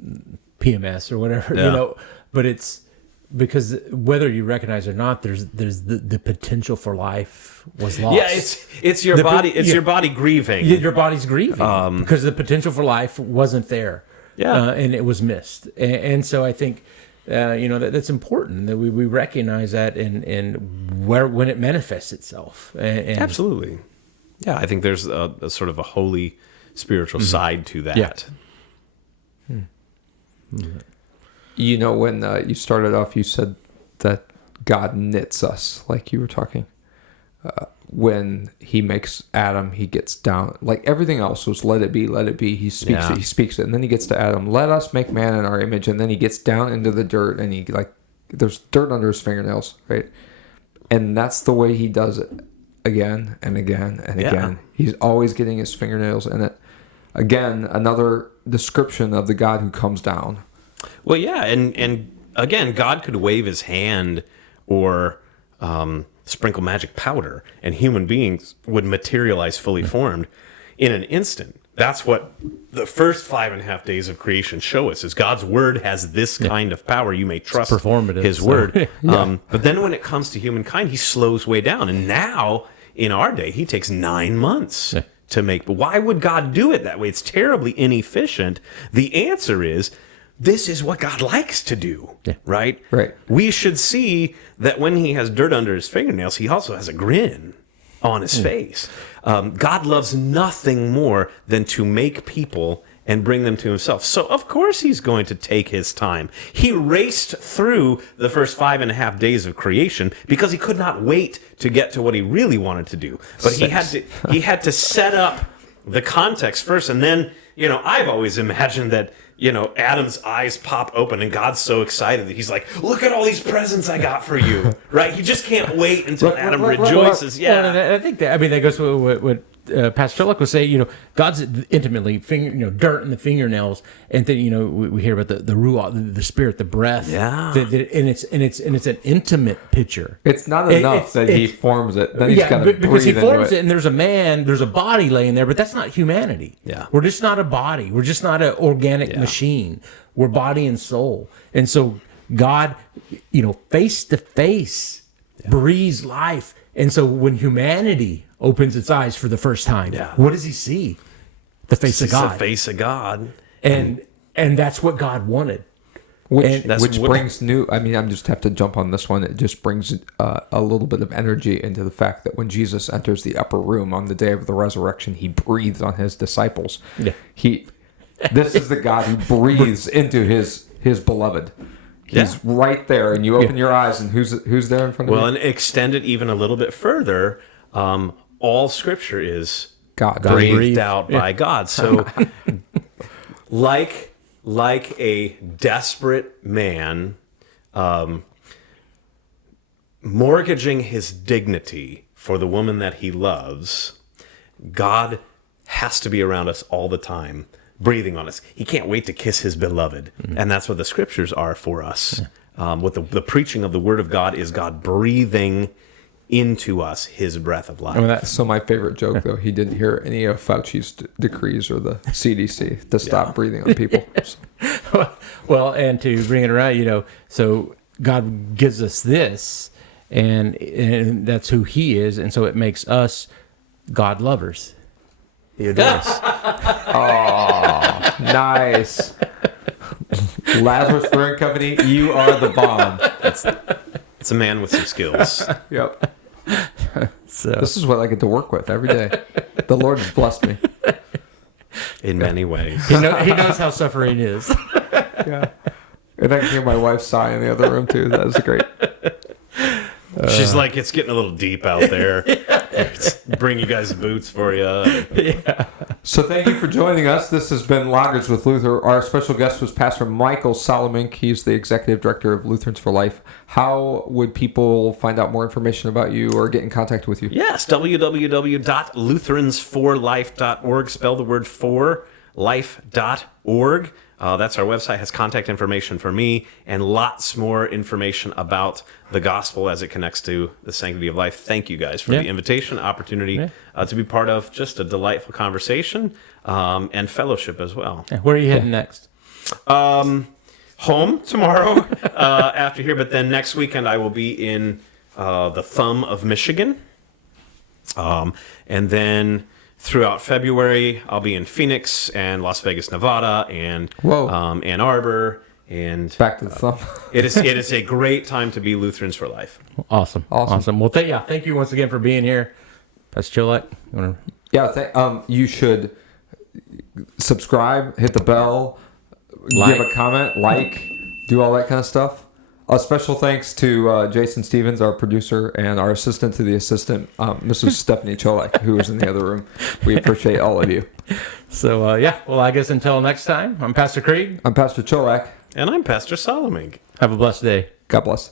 PMS or whatever, but it's because whether you recognize it or not, there's the potential for life was lost. Yeah, it's your body. It's your body grieving. Your body's grieving because the potential for life wasn't there. Yeah, and it was missed. And so I think that's important that we recognize that and when it manifests itself. And absolutely. Yeah, I think there's a sort of a holy spiritual side to that. Yeah. When you started off, you said that God knits us, like you were talking. When he makes Adam, he gets down. Like everything else was, let it be, let it be. He speaks it, he speaks it. And then he gets to Adam, let us make man in our image. And then he gets down into the dirt, and there's dirt under his fingernails, right? And that's the way he does it again and again and again. He's always getting his fingernails in it. Again, another description of the God who comes down. Well, yeah, and again, God could wave his hand or sprinkle magic powder, and human beings would materialize fully formed in an instant. That's what the first 5.5 days of creation show us, is God's word has this kind of power. You may trust his word. But then when it comes to humankind, he slows way down. And now, in our day, he takes 9 months to make. But why would God do it that way? It's terribly inefficient. The answer is, this is what God likes to do, right? Right. We should see that when he has dirt under his fingernails, he also has a grin on his face. God loves nothing more than to make people and bring them to himself. So, of course, he's going to take his time. He raced through the first 5.5 days of creation because he could not wait to get to what he really wanted to do. But he had to set up the context first, and then, I've always imagined that, Adam's eyes pop open and God's so excited that he's like, look at all these presents I got for you, right? He just can't wait until Adam rejoices. Yeah. And I think that goes with what Pastor Cholak was saying, God's intimately dirt in the fingernails, and then we hear about the ruach, the spirit, the breath. Yeah. And it's an intimate picture. It's not enough that he forms it. Then he's got to breathe because he forms into it, and there's a body laying there, but that's not humanity. Yeah. We're just not a body. We're just not an organic machine. We're body and soul, and so God, face to face, breathes life, and so when humanity opens its eyes for the first time, what does he see? The face of God. The face of God. And that's what God wanted. Which brings new... I just have to jump on this one. It just brings a little bit of energy into the fact that when Jesus enters the upper room on the day of the resurrection, he breathes on his disciples. Yeah. This is the God who breathes into his beloved. He's right there, and you open your eyes, and who's there in front of you? Well, and extend it even a little bit further. All Scripture is God breathed out by God. So, like a desperate man mortgaging his dignity for the woman that he loves, God has to be around us all the time, breathing on us. He can't wait to kiss his beloved. And that's what the Scriptures are for us. What the preaching of the Word of God is God breathing into us his breath of life. That's my favorite joke, though. He didn't hear any of Fauci's decrees or the CDC to stop breathing on people. Well, and to bring it around, so God gives us this, and that's who he is, and so it makes us God lovers. Theodorus. Oh, nice. Lazarus Brewery Company, you are the bomb. It's a man with some skills. Yep. So This is what I get to work with every day. The Lord has blessed me. In many ways. he knows how suffering is. Yeah. And I can hear my wife sigh in the other room, too. That was great. She's like, it's getting a little deep out there. Bring you guys boots for you. So thank you for joining us. This has been Loggers with Luther. Our special guest was Pastor Michael Salemink. He's the executive director of Lutherans for Life. How would people find out more information about you or get in contact with you? Yes, www.lutheransforlife.org. Spell the word for, life.org. That's our website, has contact information for me and lots more information about the gospel as it connects to the sanctity of life. Thank you guys for the invitation, opportunity to be part of just a delightful conversation and fellowship as well. Where are you heading next? Home tomorrow after here, but then next weekend I will be in the Thumb of Michigan. And then throughout February, I'll be in Phoenix and Las Vegas, Nevada, and Ann Arbor. And Back to the thumb. it is a great time to be Lutherans for Life. Awesome. Well, thank you once again for being here, Pastor Cholak. You should subscribe, hit the bell, give a comment, do all that kind of stuff. A special thanks to Jason Stevens, our producer, and our assistant to the assistant, Mrs. Stephanie Cholak, who is in the other room. We appreciate all of you. So, well, I guess until next time, I'm Pastor Krieg. I'm Pastor Cholak. And I'm Pastor Salemink. Have a blessed day. God bless.